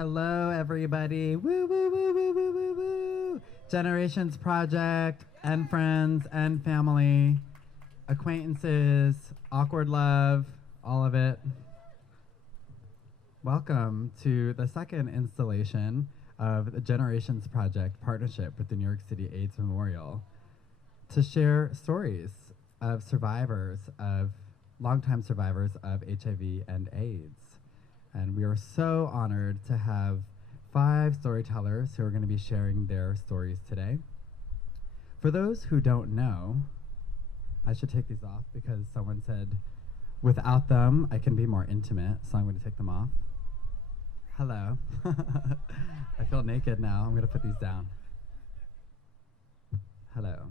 Hello, everybody. Woo, woo, woo, woo, woo, woo, woo. Generations Project and friends and family, acquaintances, awkward love, all of it. Welcome to the second installation of the Generations Project partnership with the New York City AIDS Memorial to share stories of longtime survivors of HIV and AIDS. And we are so honored to have 5 storytellers who are going to be sharing their stories today. For those who don't know, I should take these off because someone said, without them, I can be more intimate, so I'm going to take them off. Hello. I feel naked now. I'm going to put these down. Hello.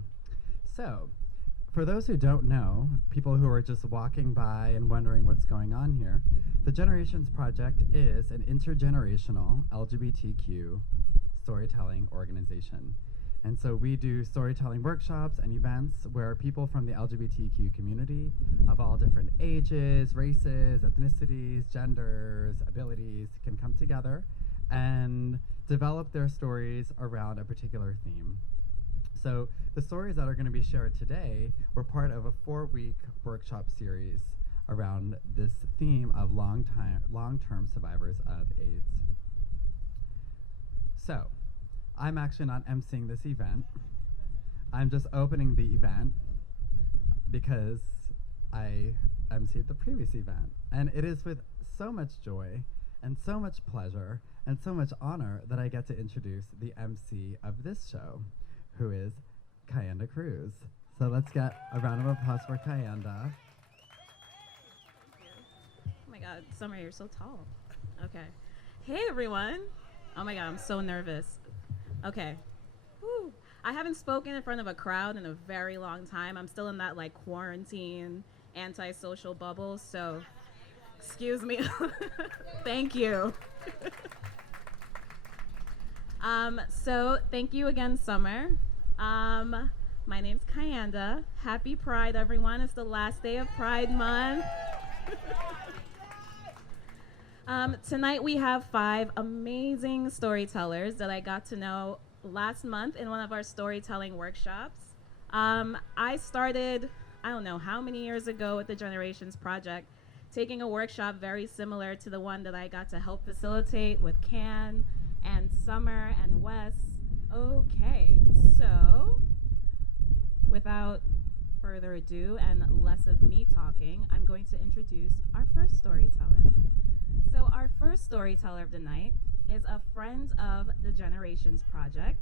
So, for those who don't know, people who are just walking by and wondering what's going on here, the Generations Project is an intergenerational LGBTQ storytelling organization. And so we do storytelling workshops and events where people from the LGBTQ community of all different ages, races, ethnicities, genders, abilities can come together and develop their stories around a particular theme. So the stories that are going to be shared today were part of a 4-week workshop series around this theme of long-term survivors of AIDS. So, I'm actually not emceeing this event. I'm just opening the event because I emceed the previous event. And it is with so much joy and so much pleasure and so much honor that I get to introduce the MC of this show, who is Kayanda Cruz. So let's get a round of applause for Kayanda. Oh my God, Summer, you're so tall. Okay. Hey, everyone. Oh my God, I'm so nervous. Okay. Woo. I haven't spoken in front of a crowd in a very long time. I'm still in that like quarantine, antisocial bubble, so excuse me. Thank you. So thank you again, Summer. My name's Kayanda. Happy Pride, everyone. It's the last day of Pride Month. Tonight we have 5 amazing storytellers that I got to know last month in one of our storytelling workshops. I started, I don't know how many years ago with the Generations Project, taking a workshop very similar to the one that I got to help facilitate with Can and Summer and Wes. Okay, so without further ado and less of me talking, I'm going to introduce our first storyteller. So our first storyteller of the night is a friend of the Generations Project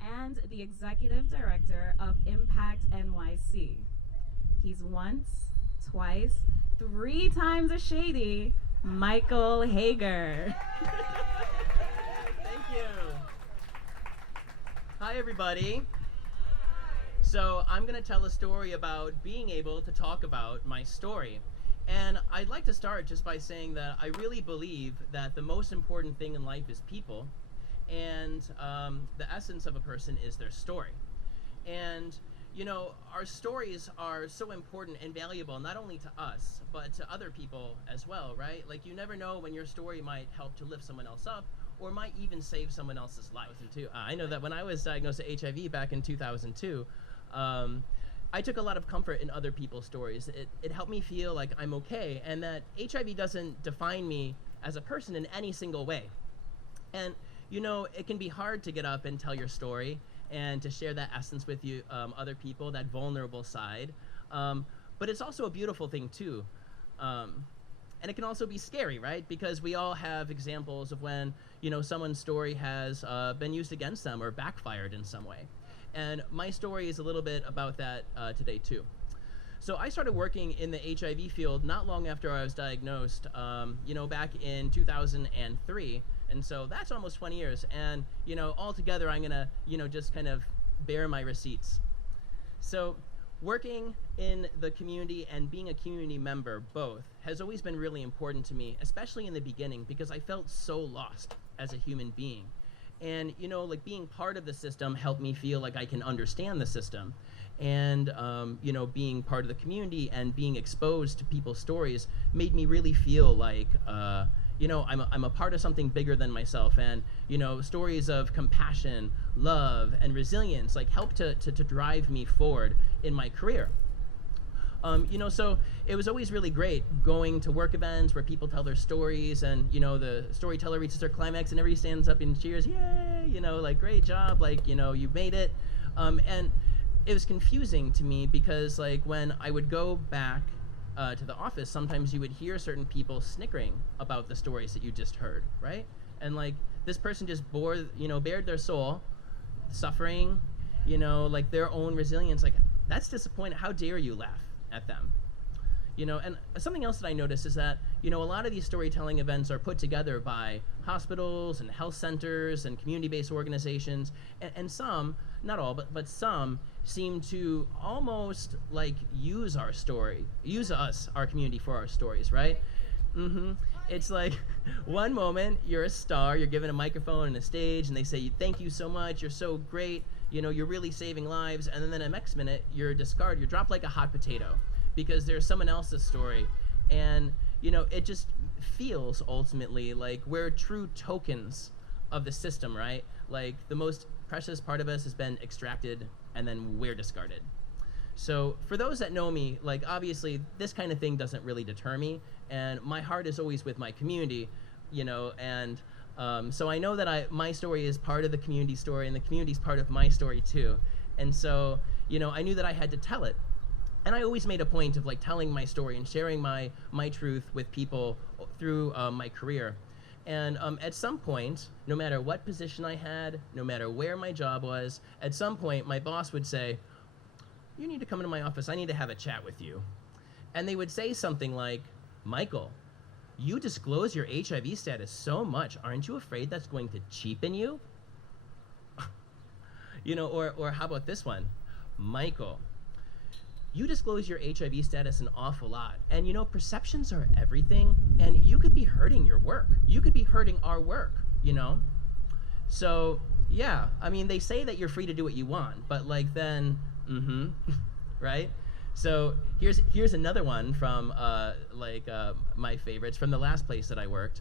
and the executive director of Impact NYC. He's once, twice, 3 times a shady, Michael Hager. Thank you. Hi, everybody. So I'm going to tell a story about being able to talk about my story. And I'd like to start just by saying that I really believe that the most important thing in life is people, and the essence of a person is their story. And you know, our stories are so important and valuable, not only to us, but to other people as well, right? Like, you never know when your story might help to lift someone else up, or might even save someone else's life. I know that when I was diagnosed with HIV back in 2002, I took a lot of comfort in other people's stories. It helped me feel like I'm okay, and that HIV doesn't define me as a person in any single way. And you know, it can be hard to get up and tell your story and to share that essence with you, other people, that vulnerable side. But it's also a beautiful thing too. And it can also be scary, right? Because we all have examples of when, you know, someone's story has been used against them or backfired in some way. And my story is a little bit about that today too. So I started working in the HIV field not long after I was diagnosed, you know, back in 2003. And so that's almost 20 years. And, you know, altogether I'm gonna, you know, just kind of bear my receipts. So working in the community and being a community member, both, has always been really important to me, especially in the beginning, because I felt so lost as a human being. And, you know, like, being part of the system helped me feel like I can understand the system. And, you know, being part of the community and being exposed to people's stories made me really feel like, I'm a part of something bigger than myself, and stories of compassion, love, and resilience like help to drive me forward in my career. So it was always really great going to work events where people tell their stories, and the storyteller reaches their climax and everybody stands up and cheers, yay, like great job, like you made it. And it was confusing to me because like when I would go back to the office, sometimes you would hear certain people snickering about the stories that you just heard, right? And like this person just bared their soul, suffering, like their own resilience. Like that's disappointing. How dare you laugh at them? And something else that I noticed is that, a lot of these storytelling events are put together by hospitals and health centers and community-based organizations, and some, not all, but some seem to almost like use us, our community, for our stories, right? It's like one moment you're a star, you're given a microphone and a stage, and they say, thank you so much, you're so great, you're really saving lives, and then the next minute you're discarded, you're dropped like a hot potato because there's someone else's story. And it just feels ultimately like we're true tokens of the system, right? Like the most precious part of us has been extracted and then we're discarded. So for those that know me, like obviously this kind of thing doesn't really deter me, and my heart is always with my community, and so I know that my story is part of the community story, and the community is part of my story too. And so I knew that I had to tell it. And I always made a point of like telling my story and sharing my truth with people through my career. And at some point, no matter what position I had, no matter where my job was, at some point my boss would say, you need to come into my office, I need to have a chat with you. And they would say something like, Michael, you disclose your HIV status so much, aren't you afraid that's going to cheapen you? Or how about this one? Michael, you disclose your HIV status an awful lot, and perceptions are everything, and you could be hurting your work. You could be hurting our work, So, yeah, I mean, they say that you're free to do what you want, but like then, right? So here's another one from my favorites from the last place that I worked,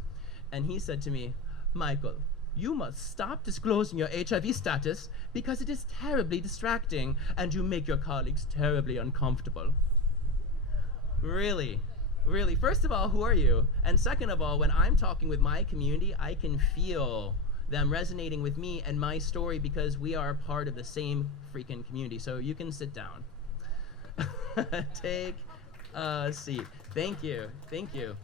and he said to me, Michael, you must stop disclosing your HIV status because it is terribly distracting and you make your colleagues terribly uncomfortable. Really? Really? First of all, who are you? And second of all, when I'm talking with my community, I can feel them resonating with me and my story because we are part of the same freaking community. So you can sit down. Take a seat. Thank you. Thank you.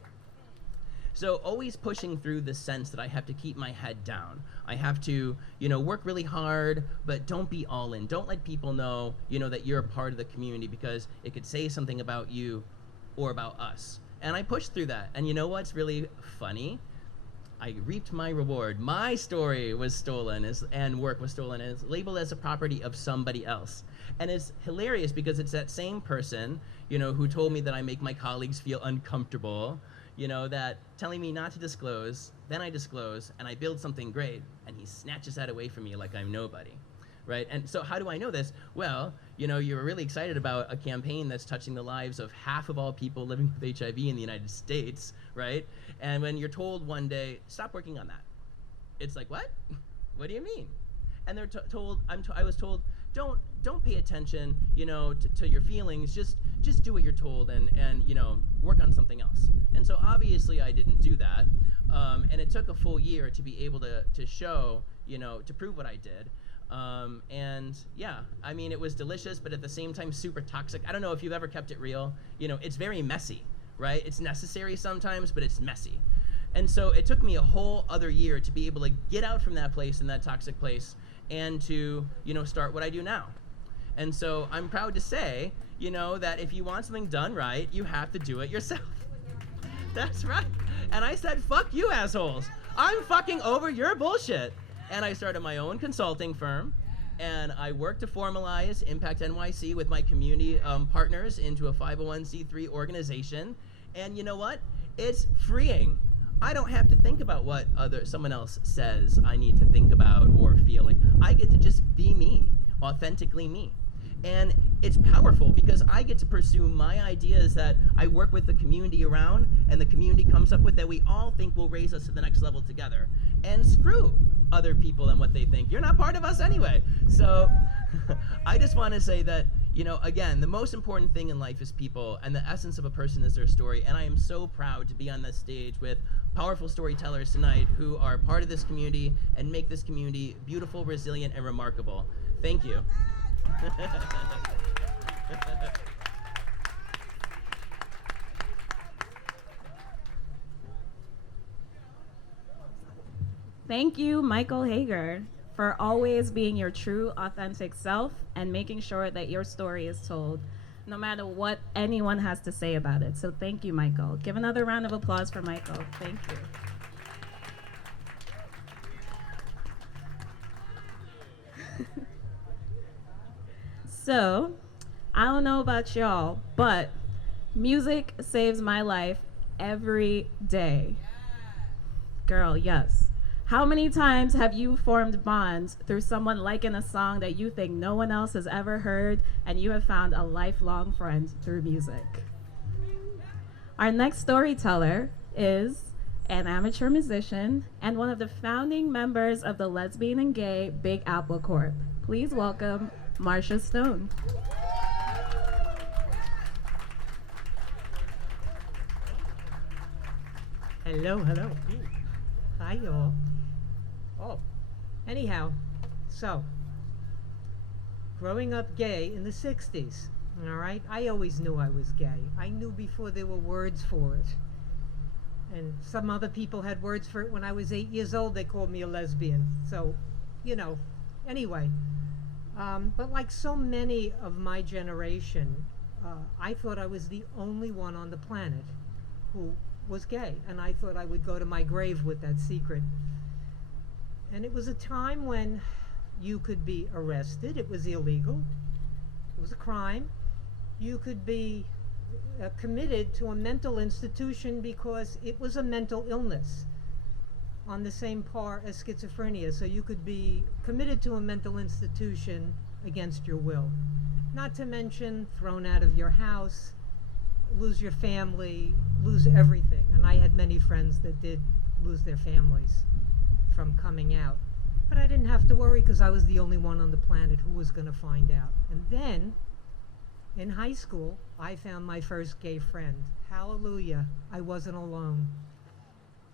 So always pushing through the sense that I have to keep my head down. I have to, work really hard, but don't be all in. Don't let people know, that you're a part of the community because it could say something about you or about us. And I pushed through that. And you know what's really funny? I reaped my reward. My story was stolen and work was stolen and it's labeled as a property of somebody else. And it's hilarious because it's that same person, who told me that I make my colleagues feel uncomfortable, that telling me not to disclose, then I disclose, and I build something great, and he snatches that away from me like I'm nobody, right? And so how do I know this? Well, you're really excited about a campaign that's touching the lives of half of all people living with HIV in the United States, right? And when you're told one day, stop working on that, it's like, what? What do you mean? And they're I was told, don't pay attention, to your feelings. Just do what you're told and work on something else. And so obviously I didn't do that. And it took a full year to be able to show, to prove what I did. And yeah, I mean, it was delicious, but at the same time, super toxic. I don't know if you've ever kept it real. It's very messy, right? It's necessary sometimes, but it's messy. And so it took me a whole other year to be able to get out from that place and that toxic place and to, start what I do now. And so I'm proud to say, that if you want something done right, you have to do it yourself. That's right. And I said, fuck you assholes. I'm fucking over your bullshit. And I started my own consulting firm, and I worked to formalize Impact NYC with my community partners into a 501c3 organization. And you know what? It's freeing. I don't have to think about what someone else says I need to think about or feel like. I get to just be me, authentically me. And it's powerful because I get to pursue my ideas that I work with the community around, and the community comes up with that we all think will raise us to the next level together. And screw other people and what they think. You're not part of us anyway. So I just want to say that, you know, again, the most important thing in life is people, and the essence of a person is their story. And I am so proud to be on this stage with powerful storytellers tonight who are part of this community and make this community beautiful, resilient, and remarkable. Thank you. Thank you, Michael Hager, for always being your true, authentic self and making sure that your story is told, no matter what anyone has to say about it. So thank you, Michael. Give another round of applause for Michael. Thank you. So, I don't know about y'all, but music saves my life every day. Girl, yes. How many times have you formed bonds through someone liking a song that you think no one else has ever heard, and you have found a lifelong friend through music? Our next storyteller is an amateur musician and one of the founding members of the Lesbian and Gay Big Apple Corp. Please welcome Marsha Stone. Hello. Hi, y'all. Oh, anyhow, so, growing up gay in the 60s, all right? I always knew I was gay. I knew before there were words for it. And some other people had words for it. When I was 8 years old, they called me a lesbian. So, you know, anyway. But like so many of my generation, I thought I was the only one on the planet who was gay, and I thought I would go to my grave with that secret. And it was a time when you could be arrested. It was illegal. It was a crime. You could be committed to a mental institution because it was a mental illness on the same par as schizophrenia. So you could be committed to a mental institution against your will. Not to mention thrown out of your house, lose your family, lose everything. And I had many friends that did lose their families from coming out. But I didn't have to worry because I was the only one on the planet who was going to find out. And then, in high school, I found my first gay friend. Hallelujah, I wasn't alone.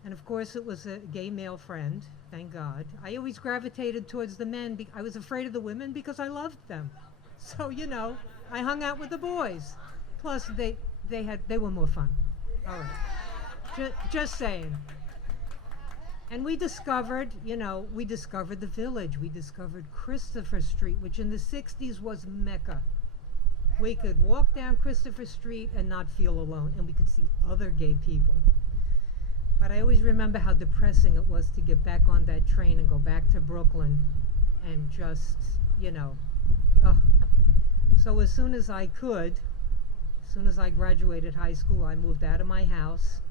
And of course it was a gay male friend, thank God. I always gravitated towards the men. I was afraid of the women because I loved them. So, you know, I hung out with the boys. Plus, they were more fun. All right. Just saying. And we discovered, we discovered the Village. We discovered Christopher Street, which in the 60s was Mecca. We could walk down Christopher Street and not feel alone, and we could see other gay people. But I always remember how depressing it was to get back on that train and go back to Brooklyn and just, ugh. So as soon as I graduated high school, I moved out of my house,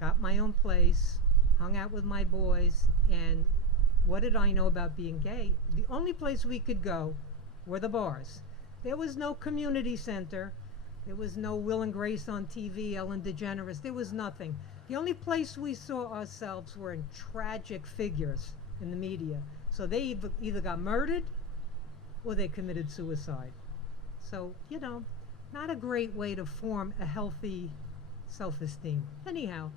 got my own place, hung out with my boys, and what did I know about being gay? The only place we could go were the bars. There was no community center. There was no Will and Grace on TV, Ellen DeGeneres. There was nothing. The only place we saw ourselves were in tragic figures in the media. So they either got murdered or they committed suicide. So, not a great way to form a healthy self-esteem. Anyhow,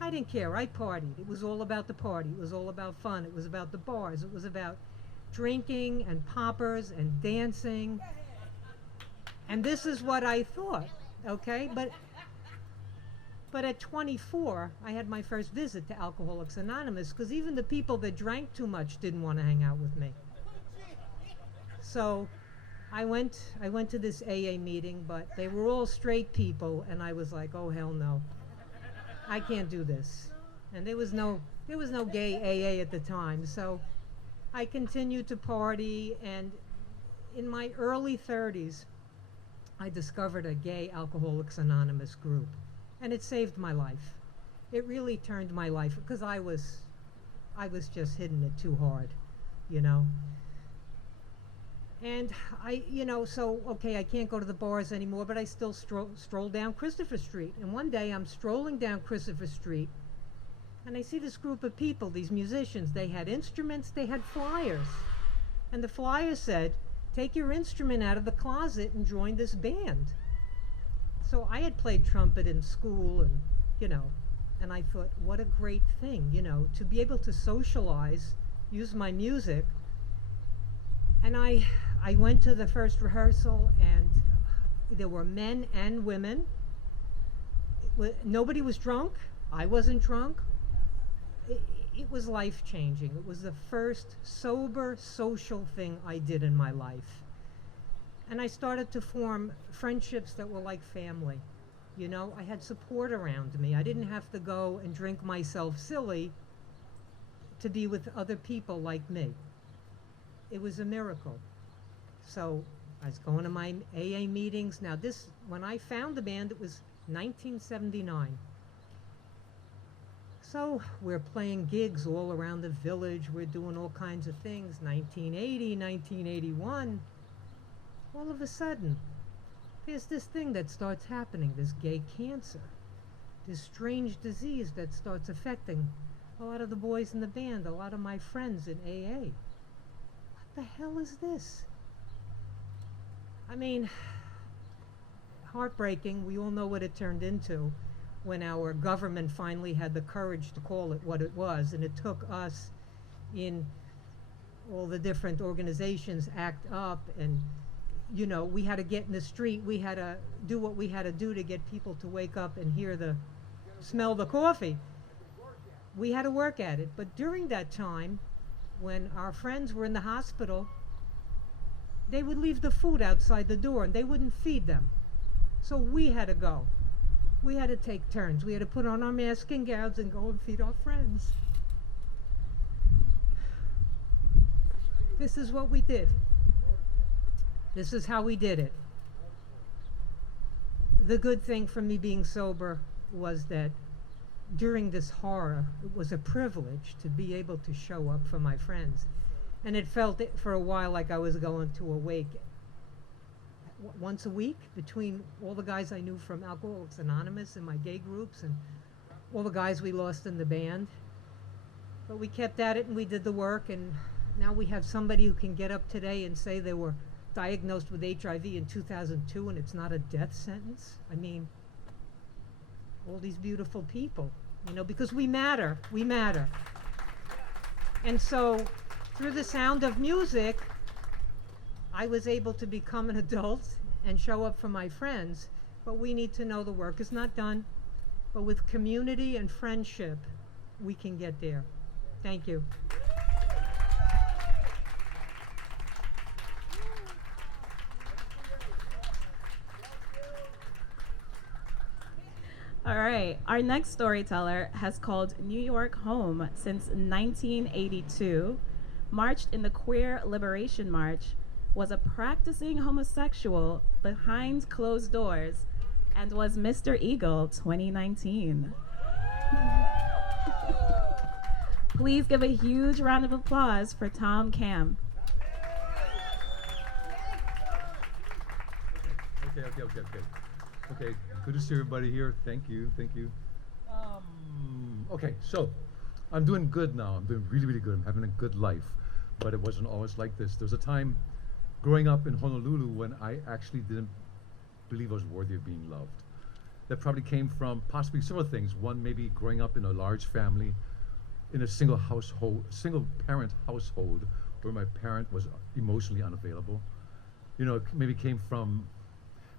I didn't care. I partied. It was all about the party. It was all about fun. It was about the bars. It was about drinking and poppers and dancing. And this is what I thought, okay? But at 24, I had my first visit to Alcoholics Anonymous because even the people that drank too much didn't want to hang out with me. So I went to this AA meeting, but they were all straight people, and I was like, oh, hell no. I can't do this. And there was no gay AA at the time, so I continued to party, and in my early 30s, I discovered a gay Alcoholics Anonymous group, and it saved my life. It really turned my life, because I was just hitting it too hard, And so, okay, I can't go to the bars anymore, but I still stroll down Christopher Street. And one day I'm strolling down Christopher Street, and I see this group of people, these musicians. They had instruments, they had flyers. And the flyer said, take your instrument out of the closet and join this band. So I had played trumpet in school, and I thought, what a great thing, to be able to socialize, use my music. And I went to the first rehearsal, and there were men and women. Nobody was drunk. I wasn't drunk. It was life-changing. It was the first sober social thing I did in my life. And I started to form friendships that were like family. I had support around me. I didn't have to go and drink myself silly to be with other people like me. It was a miracle. So I was going to my AA meetings. Now when I found the band, it was 1979. So we're playing gigs all around the village. We're doing all kinds of things. 1980, 1981. All of a sudden, there's this thing that starts happening, this gay cancer, this strange disease that starts affecting a lot of the boys in the band, a lot of my friends in AA. What the hell is this? I mean, heartbreaking. We all know what it turned into when our government finally had the courage to call it what it was, and it took us in all the different organizations ACT UP, and we had to get in the street. We had to do what we had to do to get people to wake up and smell the coffee. We had to work at it. But during that time, when our friends were in the hospital, they would leave the food outside the door and they wouldn't feed them. So we had to go. We had to take turns. We had to put on our masking gowns and go and feed our friends. This is what we did. This is how we did it. The good thing for me being sober was that during this horror, it was a privilege to be able to show up for my friends. And it felt for a while like I was going to a wake once a week between all the guys I knew from Alcoholics Anonymous and my gay groups and all the guys we lost in the band. But we kept at it and we did the work, and now we have somebody who can get up today and say they were diagnosed with HIV in 2002 and it's not a death sentence. I mean, all these beautiful people, because we matter. And so through the sound of music, I was able to become an adult and show up for my friends. But we need to know the work is not done. But with community and friendship, we can get there. Thank you. All right, our next storyteller has called New York home since 1982, marched in the Queer Liberation March, was a practicing homosexual behind closed doors, and was Mr. Eagle 2019. Please give a huge round of applause for Tom Camp. Okay, good to see everybody here. Thank you. Okay, so I'm doing good now. I'm doing really, really good. I'm having a good life, but it wasn't always like this. There was a time growing up in Honolulu when I actually didn't believe I was worthy of being loved. That probably came from possibly several things. One, maybe growing up in a large family, in a single parent household where my parent was emotionally unavailable. It maybe came from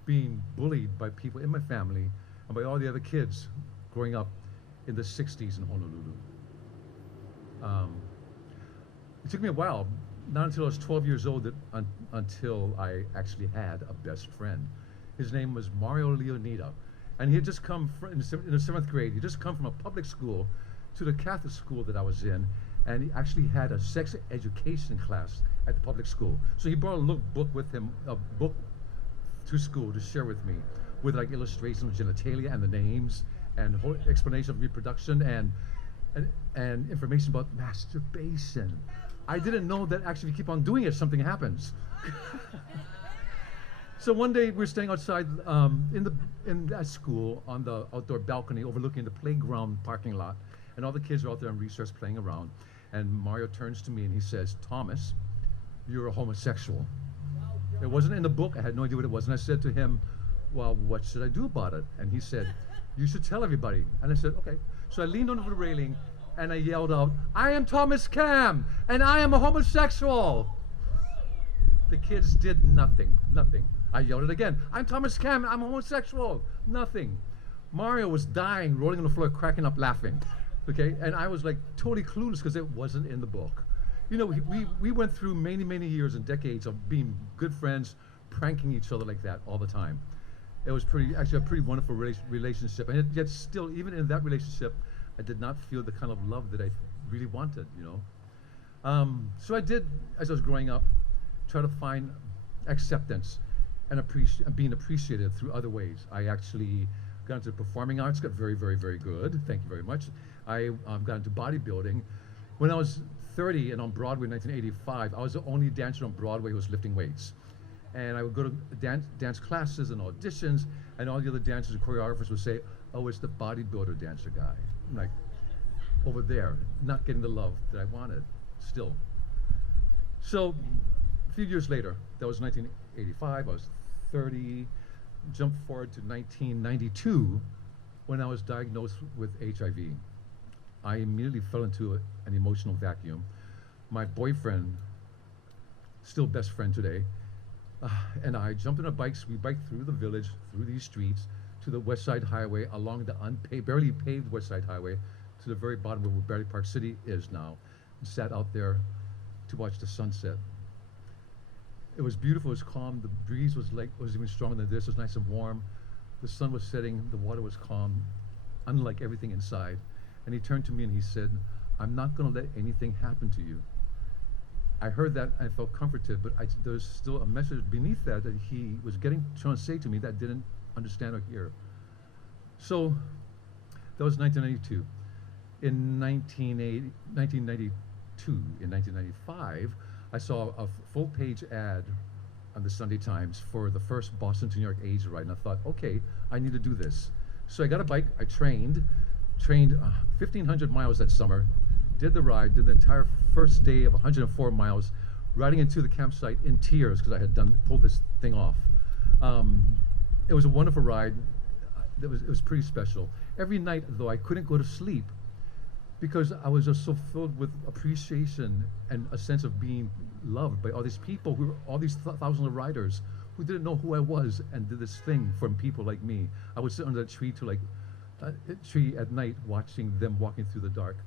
being bullied by people in my family and by all the other kids growing up in the 60s in Honolulu. It took me a while, not until I was 12 years old until I actually had a best friend. His name was Mario Leonida, and he had just come in the 7th grade. He just come from a public school to the Catholic school that I was in, and he actually had a sex education class at the public school. So he brought a little book with him, a book to school to share with me, with like illustrations of genitalia and the names and whole explanation of reproduction and information about masturbation. I didn't know that actually if you keep on doing it, something happens. So one day we're staying outside in that school on the outdoor balcony overlooking the playground parking lot, and all the kids are out there on recess playing around. And Mario turns to me and he says, "Thomas, you're a homosexual." It wasn't in the book. I had no idea what it was. And I said to him, "Well, what should I do about it?" And he said, "You should tell everybody." And I said, "Okay." So I leaned over the railing and I yelled out, "I am Thomas Cam, and I am a homosexual." The kids did nothing. I yelled it again. "I'm Thomas Cam, I'm homosexual." Nothing. Mario was dying, rolling on the floor, cracking up, laughing. Okay, and I was like totally clueless because it wasn't in the book. You know, we went through many years and decades of being good friends, pranking each other like that all the time. It was actually a pretty wonderful relationship, and yet still, even in that relationship, I did not feel the kind of love that I really wanted, you know. So I did, as I was growing up, try to find acceptance and being appreciated through other ways. I actually got into performing arts, got very good. Thank you very much. I got into bodybuilding. When I was 30 and on Broadway in 1985, I was the only dancer on Broadway who was lifting weights. And I would go to dance classes and auditions, and all the other dancers and choreographers would say, "Oh, it's the bodybuilder dancer guy." I'm like, over there, not getting the love that I wanted, still. So, a few years later, that was 1985, I was 30, jump forward to 1992, when I was diagnosed with HIV. I immediately fell into an emotional vacuum. My boyfriend, still best friend today, and I jumped on our bikes. We biked through the village, through these streets, to the West Side Highway, along the barely paved West Side Highway, to the very bottom where Battery Park City is now, and sat out there to watch the sunset. It was beautiful, it was calm, the breeze was even stronger than this, it was nice and warm. The sun was setting, the water was calm, unlike everything inside. And he turned to me and he said, "I'm not gonna let anything happen to you." I heard that and I felt comforted, but there's still a message beneath that he was trying to say to me that I didn't understand or hear. So that was 1992. In 1995, I saw a full-page ad on the Sunday Times for the first Boston to New York AIDS ride, and I thought, okay, I need to do this. So I got a bike, I trained 1,500 miles that summer, did the ride, did the entire first day of 104 miles, riding into the campsite in tears because I had pulled this thing off. It was a wonderful ride. It was pretty special. Every night, though, I couldn't go to sleep because I was just so filled with appreciation and a sense of being loved by all these people, all these thousands of riders who didn't know who I was and did this thing for people like me. I would sit under a tree at night watching them walking through the dark,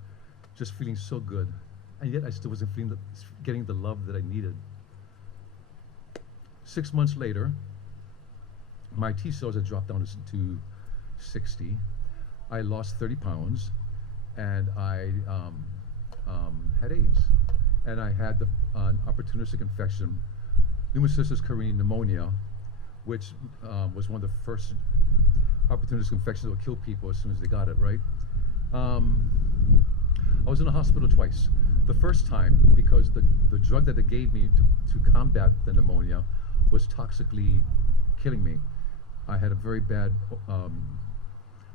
just feeling so good. And yet I still wasn't getting the love that I needed. 6 months later, my T cells had dropped down to 60. I lost 30 pounds, and I had AIDS. And I had an opportunistic infection, pneumocystis carinii pneumonia, which was one of the first opportunistic infections that would kill people as soon as they got it, right? I was in the hospital twice. The first time, because the drug that they gave me to combat the pneumonia was toxically killing me. I had a very bad,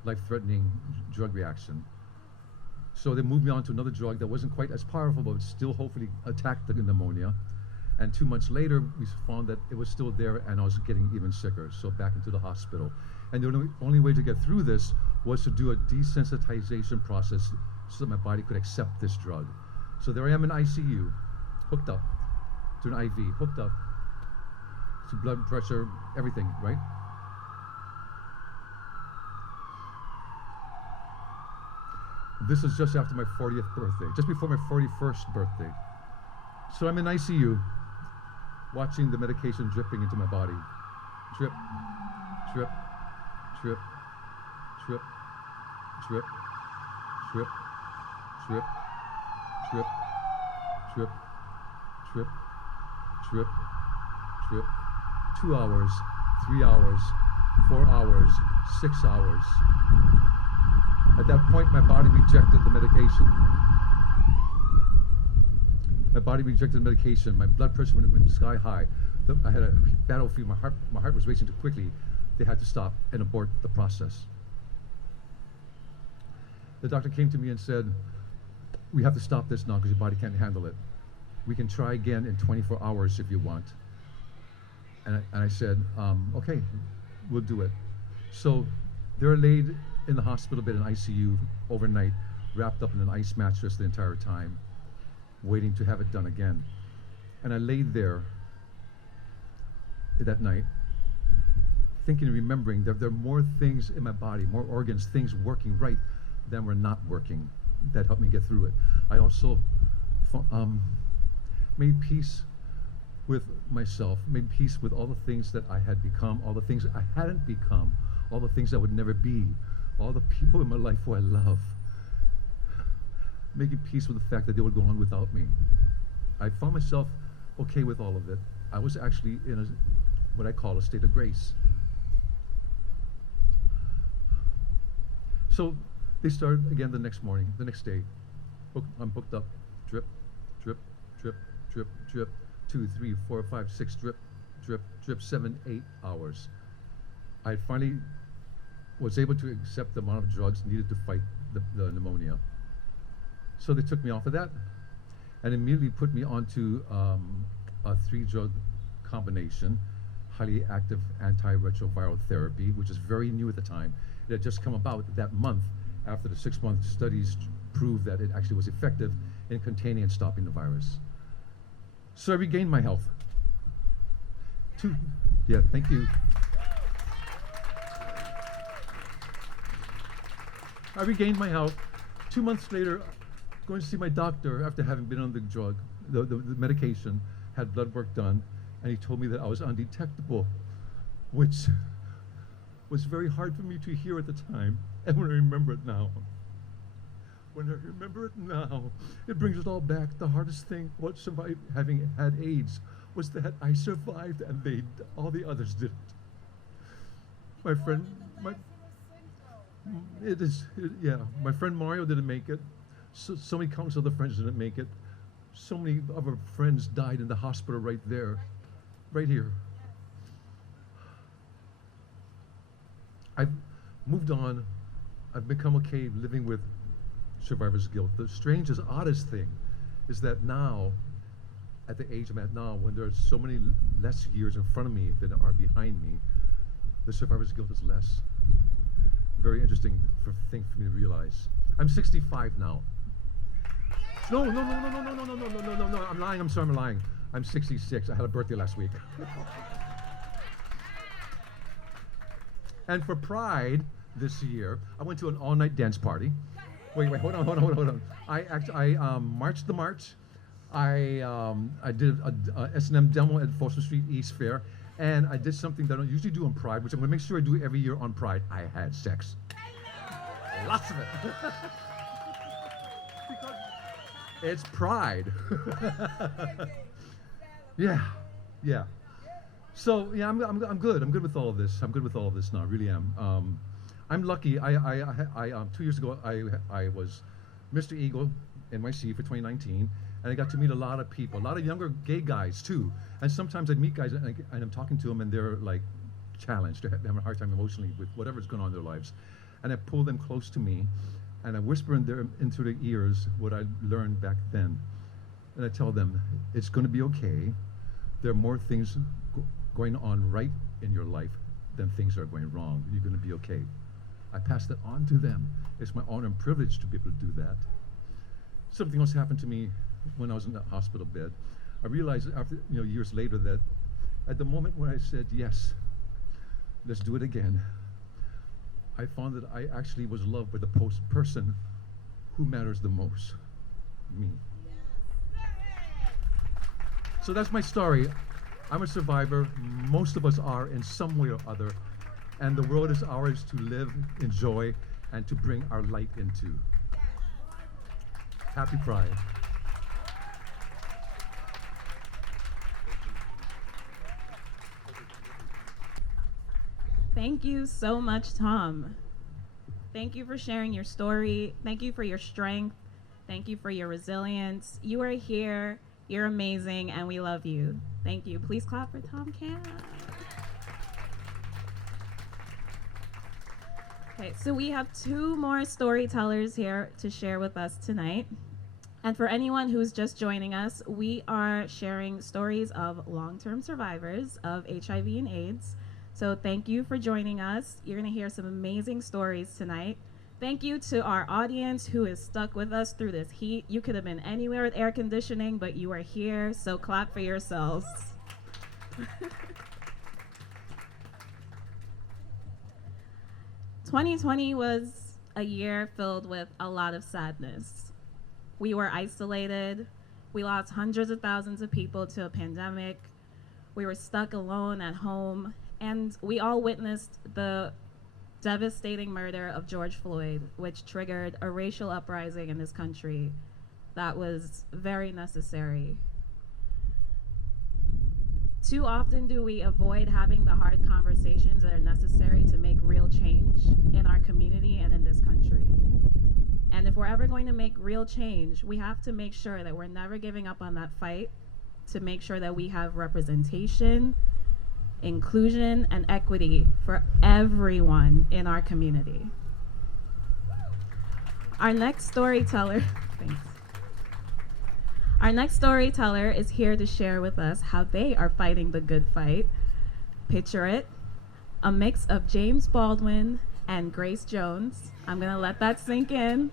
life-threatening drug reaction. So they moved me on to another drug that wasn't quite as powerful, but still hopefully attacked the pneumonia. And 2 months later, we found that it was still there, and I was getting even sicker, so back into the hospital. And the only way to get through this was to do a desensitization process so that my body could accept this drug. So there I am in ICU, hooked up to an IV, hooked up to blood pressure, everything, right? This is just after my 40th birthday, just before my 41st birthday. So I'm in ICU, watching the medication dripping into my body. Drip, drip, drip, drip, drip, drip, drip, drip, drip, drip, drip, drip. 2 hours, 3 hours, 4 hours, 6 hours. At that point, my body rejected the medication. My body rejected medication. My blood pressure went sky high. I had a battlefield. My heart was racing too quickly. They had to stop and abort the process. The doctor came to me and said, we have to stop this now because your body can't handle it. We can try again in 24 hours if you want. And I said, okay, we'll do it. So they're laid in the hospital bed in ICU overnight, wrapped up in an ice mattress the entire time, waiting to have it done again. And I laid there that night, thinking and remembering that there are more things in my body, more organs, things working right than were not working that helped me get through it. I also made peace with myself, made peace with all the things that I had become, all the things I hadn't become, all the things I would never be, all the people in my life who I love. Making peace with the fact that they would go on without me. I found myself okay with all of it. I was actually in what I call a state of grace. So they started again the next morning, the next day. I'm booked up. Drip, drip, drip, drip, drip. 2, 3, 4, 5, 6, drip, drip, drip, 7, 8 hours. I finally was able to accept the amount of drugs needed to fight the pneumonia. So they took me off of that and immediately put me onto a 3-drug combination, highly active antiretroviral therapy, which is very new at the time. It had just come about that month after the 6-month studies proved that it actually was effective in containing and stopping the virus. So I regained my health. Yeah, thank you. I regained my health. 2 months later, going to see my doctor after having been on the drug, the medication, had blood work done, and he told me that I was undetectable, which was very hard for me to hear at the time. And when I remember it now, it brings it all back. The hardest thing about having had AIDS was that I survived and all the others didn't. My friend Mario didn't make it. So many countless other friends didn't make it. So many of our friends died in the hospital right there, right here. I've moved on. I've become okay living with survivor's guilt. The strangest, oddest thing is that now, at the age I'm at now, when there are so many less years in front of me than are behind me, the survivor's guilt is less. Very interesting thing for me to realize. I'm 65 now. No, I'm lying, I'm sorry, I'm lying. I'm 66, I had a birthday last week. And for Pride this year, I went to an all-night dance party. Wait, hold on. I marched the march. I did a S&M demo at Folsom Street East Fair, and I did something that I don't usually do on Pride, which I'm gonna make sure I do every year on Pride. I had sex. Lots of it. Because it's Pride. Yeah. So yeah, I'm good. I'm good with all of this. I'm good with all of this now. I really am. I'm lucky. I 2 years ago I was Mr. Eagle NYC for 2019, and I got to meet a lot of people, a lot of younger gay guys too. And sometimes I meet guys and I'm talking to them and they're like challenged. They're having a hard time emotionally with whatever's going on in their lives. And I pull them close to me, and I whisper into their ears what I learned back then. And I tell them, it's going to be okay. There are more things going on right in your life than things that are going wrong. You're going to be okay. I pass that on to them. It's my honor and privilege to be able to do that. Something else happened to me when I was in the hospital bed. I realized after years later that at the moment when I said yes, let's do it again, I found that I actually was loved by the person who matters the most, me. So that's my story. I'm a survivor. Most of us are in some way or other. And the world is ours to live, enjoy, and to bring our light into. Happy Pride. Thank you so much, Tom. Thank you for sharing your story. Thank you for your strength. Thank you for your resilience. You are here You're amazing, and we love you. Thank you. Please clap for Tom Camp. Okay, so we have 2 more storytellers here to share with us tonight. And for anyone who's just joining us, we are sharing stories of long-term survivors of HIV and AIDS. So thank you for joining us. You're going to hear some amazing stories tonight. Thank you to our audience who is stuck with us through this heat. You could have been anywhere with air conditioning, but you are here, so clap for yourselves. 2020 was a year filled with a lot of sadness. We were isolated. We lost hundreds of thousands of people to a pandemic. We were stuck alone at home. And we all witnessed the devastating murder of George Floyd, which triggered a racial uprising in this country that was very necessary. Too often do we avoid having the hard conversations that are necessary to make real change in our community and in this country. And if we're ever going to make real change, we have to make sure that we're never giving up on that fight to make sure that we have representation, inclusion, and equity for everyone in our community. Our next storyteller, thanks. Our next storyteller is here to share with us how they are fighting the good fight. Picture it, a mix of James Baldwin and Grace Jones. I'm gonna let that sink in.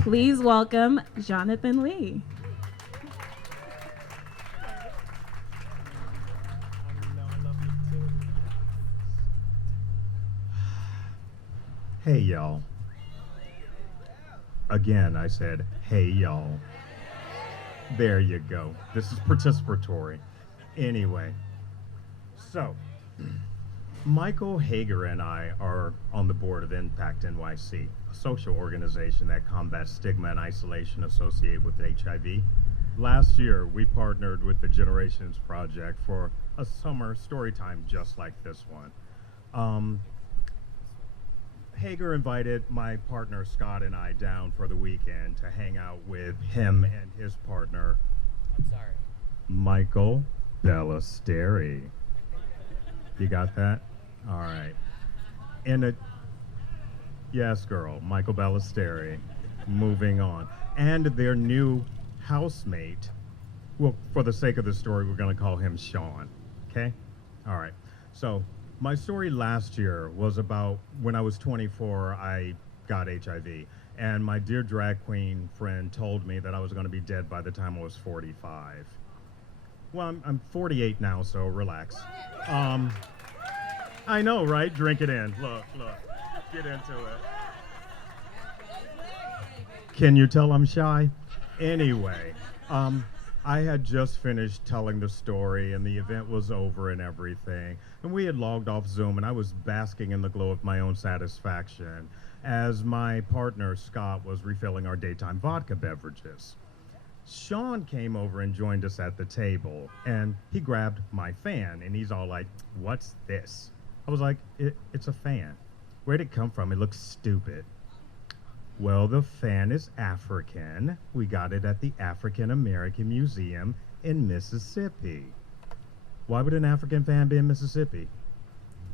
Please welcome Jonathan Lee. Hey, y'all. Again, I said, hey, y'all. There you go. This is participatory. Anyway, so Michael Hager and I are on the board of Impact NYC, a social organization that combats stigma and isolation associated with HIV. Last year, we partnered with the Generations Project for a summer story time just like this one. Hager invited my partner Scott and I down for the weekend to hang out with him and his partner, Michael Ballesteri. You got that? All right. Yes, girl, Michael Ballesteri. Moving on. And their new housemate, well, for the sake of the story, we're going to call him Sean. Okay? All right. So, my story last year was about when I was 24, I got HIV. And my dear drag queen friend told me that I was going to be dead by the time I was 45. Well, I'm 48 now, so relax. I know, right? Drink it in. Look. Get into it. Can you tell I'm shy? Anyway, I had just finished telling the story and the event was over and everything. And we had logged off Zoom and I was basking in the glow of my own satisfaction as my partner, Scott, was refilling our daytime vodka beverages. Sean came over and joined us at the table and he grabbed my fan and he's all like, "What's this?" I was like, it's a fan. Where'd it come from? It looks stupid. Well, the fan is African. We got it at the African American Museum in Mississippi. Why would an African fan be in Mississippi?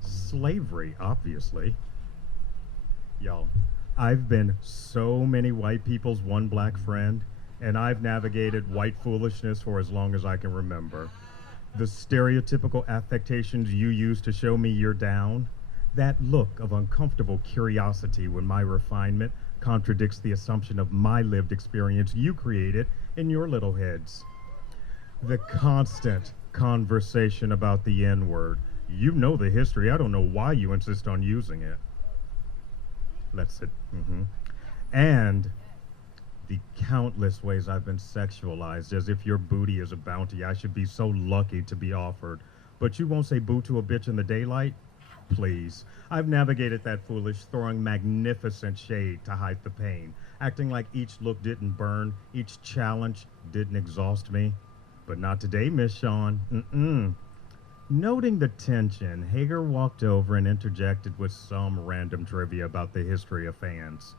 Slavery, obviously. Y'all, I've been so many white people's one black friend, and I've navigated white foolishness for as long as I can remember. The stereotypical affectations you use to show me you're down, that look of uncomfortable curiosity when my refinement contradicts the assumption of my lived experience you created in your little heads. The constant conversation about the N-word. You know the history. I don't know why you insist on using it. Let's sit. And the countless ways I've been sexualized, as if your booty is a bounty I should be so lucky to be offered. But you won't say boo to a bitch in the daylight? Please. I've navigated that foolish, throwing magnificent shade to hide the pain, acting like each look didn't burn, each challenge didn't exhaust me. But not today, Miss Sean. Noting the tension, Hager walked over and interjected with some random trivia about the history of fans.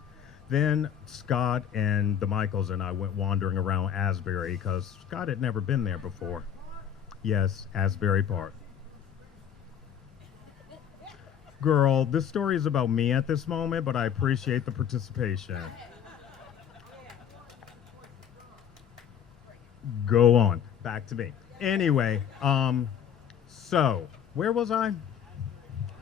Then Scott and the Michaels and I went wandering around Asbury because Scott had never been there before. Yes, Asbury Park. Girl, this story is about me at this moment, but I appreciate the participation. Go on. Back to me. Anyway, so where was I?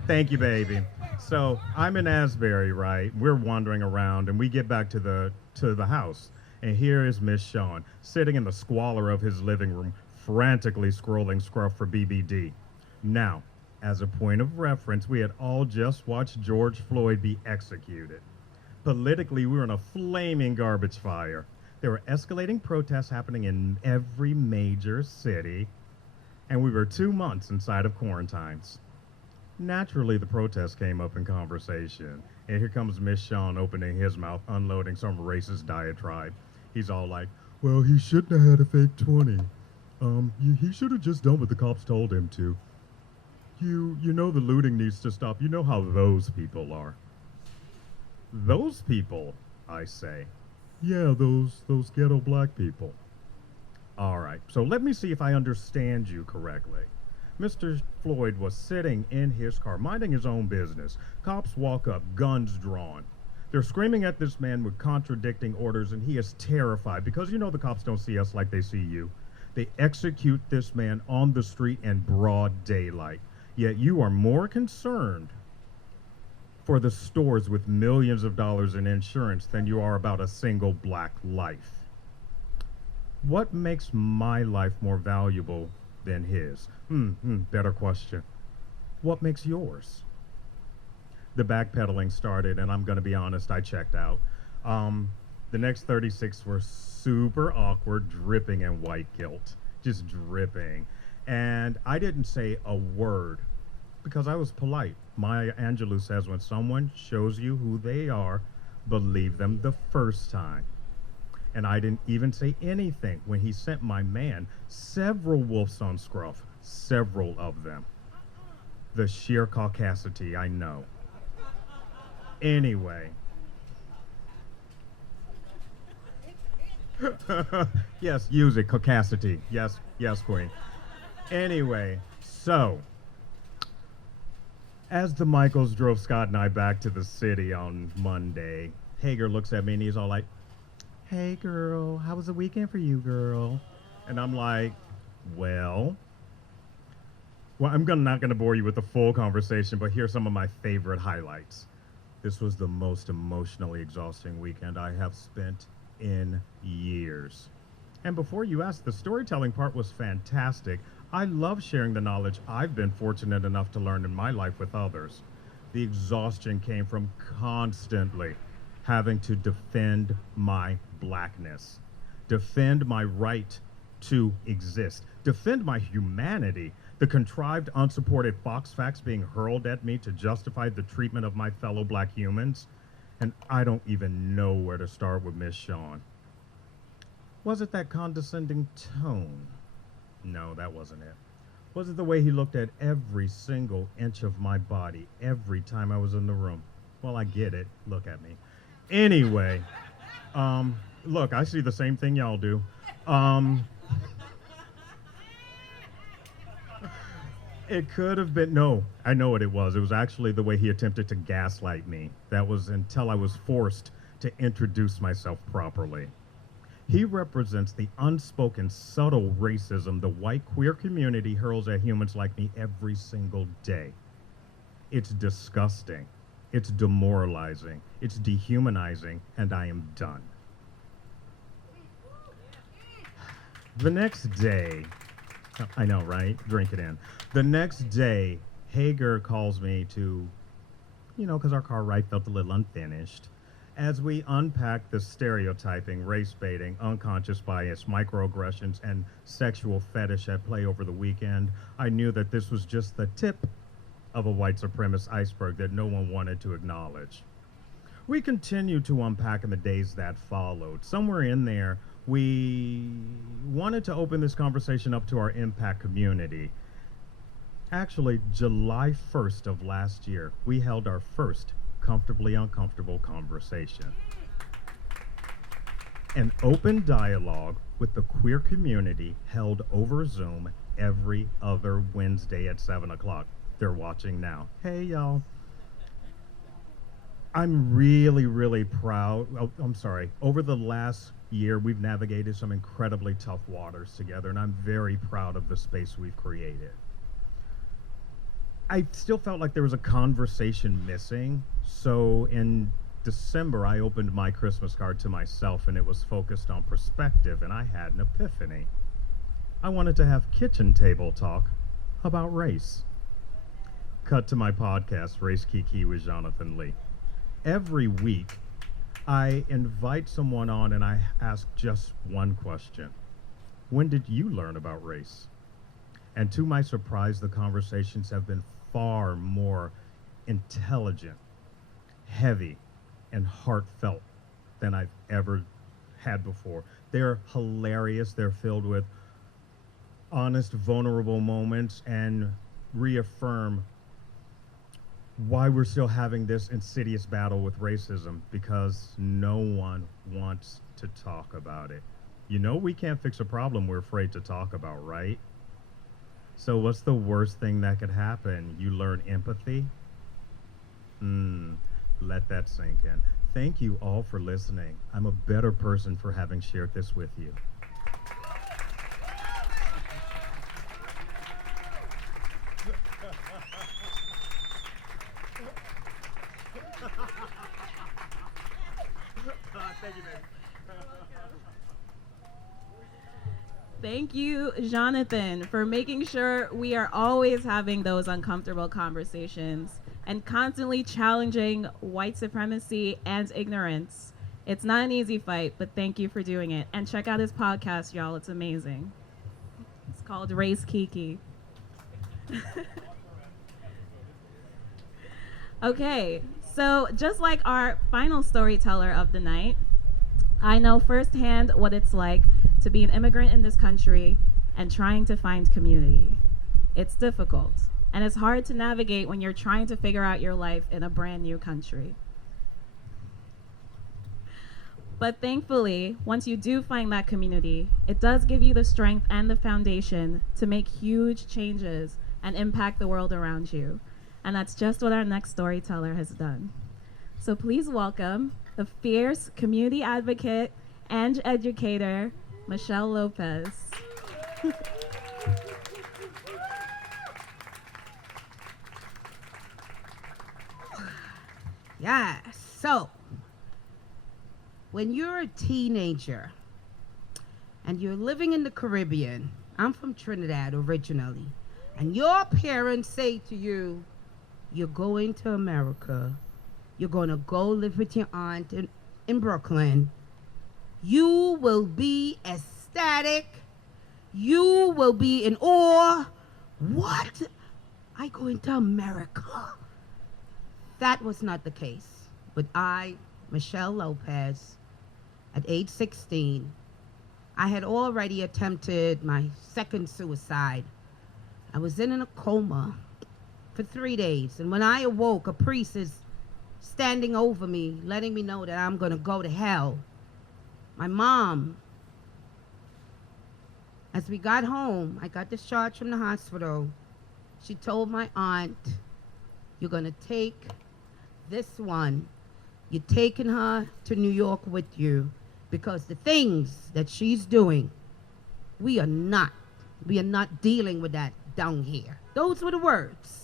Thank you, baby. So I'm in Asbury, right? We're wandering around, and we get back to the house, and here is Miss Sean sitting in the squalor of his living room, frantically scrolling Scruff for BBD. Now, as a point of reference, we had all just watched George Floyd be executed. Politically, we were in a flaming garbage fire. There were escalating protests happening in every major city, and we were 2 months inside of quarantines. Naturally, the protest came up in conversation, and here comes Miss Sean opening his mouth, unloading some racist diatribe. He's all like, well, he shouldn't have had a fake 20. He should have just done what the cops told him to. You know the looting needs to stop. You know how those people are. Those people, I say. Yeah, those ghetto black people. All right, so let me see if I understand you correctly. Mr. Floyd was sitting in his car, minding his own business. Cops walk up, guns drawn. They're screaming at this man with contradicting orders, and he is terrified because you know the cops don't see us like they see you. They execute this man on the street in broad daylight. Yet you are more concerned for the stores with millions of dollars in insurance than you are about a single black life. What makes my life more valuable than his? Better question. What makes yours? The backpedaling started, and I'm going to be honest, I checked out. The next 36 were super awkward, dripping in white guilt. Just dripping. And I didn't say a word because I was polite. Maya Angelou says when someone shows you who they are, believe them the first time. And I didn't even say anything when he sent my man several wolves on Scruff, several of them. The sheer caucasity, I know. Anyway. Yes, use it, caucasity. Yes, yes, queen. Anyway, so, as the Michaels drove Scott and I back to the city on Monday, Hager looks at me and he's all like, hey girl, how was the weekend for you, girl? And I'm like, well, I'm not gonna bore you with the full conversation, but here's some of my favorite highlights. This was the most emotionally exhausting weekend I have spent in years. And before you ask, the storytelling part was fantastic. I love sharing the knowledge I've been fortunate enough to learn in my life with others. The exhaustion came from constantly having to defend my blackness, defend my right to exist, defend my humanity, the contrived, unsupported Fox facts being hurled at me to justify the treatment of my fellow black humans. And I don't even know where to start with Miss Sean. Was it that condescending tone? No, that wasn't it. Was it the way he looked at every single inch of my body every time I was in the room? Well, I get it. Look at me. Anyway, look, I see the same thing y'all do. It could have been, no, I know what it was. It was actually the way he attempted to gaslight me. That was until I was forced to introduce myself properly. He represents the unspoken, subtle racism the white queer community hurls at humans like me every single day. It's disgusting. It's demoralizing. It's dehumanizing, and I am done. The next day, I know, right? Drink it in. The next day, Hager calls me to, because our car ride felt a little unfinished. As we unpack the stereotyping, race baiting, unconscious bias, microaggressions, and sexual fetish at play over the weekend, I knew that this was just the tip of a white supremacist iceberg that no one wanted to acknowledge. We continued to unpack in the days that followed. Somewhere in there, we wanted to open this conversation up to our impact community. Actually, July 1st of last year, we held our first Comfortably Uncomfortable conversation. An open dialogue with the queer community held over Zoom every other Wednesday at 7 o'clock. They're watching now. Hey, y'all. I'm really, really proud. Oh, I'm sorry. Over the last year, we've navigated some incredibly tough waters together, and I'm very proud of the space we've created. I still felt like there was a conversation missing, so in December, I opened my Christmas card to myself, and it was focused on perspective, and I had an epiphany. I wanted to have kitchen table talk about race. Cut to my podcast, Race Kiki with Jonathan Lee. Every week, I invite someone on and I ask just one question. When did you learn about race? And to my surprise, the conversations have been far more intelligent, heavy, and heartfelt than I've ever had before. They're hilarious. They're filled with honest, vulnerable moments and reaffirm why we're still having this insidious battle with racism, because no one wants to talk about it. You know, we can't fix a problem we're afraid to talk about, right? So what's the worst thing that could happen? You learn empathy? Let that sink in. Thank you all for listening. I'm a better person for having shared this with you. Thank you, Jonathan, for making sure we are always having those uncomfortable conversations and constantly challenging white supremacy and ignorance. It's not an easy fight, but thank you for doing it. And check out his podcast, y'all. It's amazing. It's called Race Kiki. Okay, so just like our final storyteller of the night, I know firsthand what it's like to be an immigrant in this country and trying to find community. It's difficult, and it's hard to navigate when you're trying to figure out your life in a brand new country. But thankfully, once you do find that community, it does give you the strength and the foundation to make huge changes and impact the world around you. And that's just what our next storyteller has done. So please welcome the fierce community advocate and educator, Michelle Lopez. Yes. So, when you're a teenager and you're living in the Caribbean, I'm from Trinidad originally, and your parents say to you, you're going to America, you're going to go live with your aunt in Brooklyn, you will be ecstatic, you will be in awe. What? I going to America? That was not the case. But I, Michelle Lopez, at age 16, I had already attempted my second suicide. I was in a coma for 3 days, and when I awoke, a priest is standing over me, letting me know that I'm gonna go to hell. My mom, as we got home, I got discharged from the hospital. She told my aunt, you're gonna take this one, you're taking her to New York with you, because the things that she's doing, we are not dealing with that down here. Those were the words.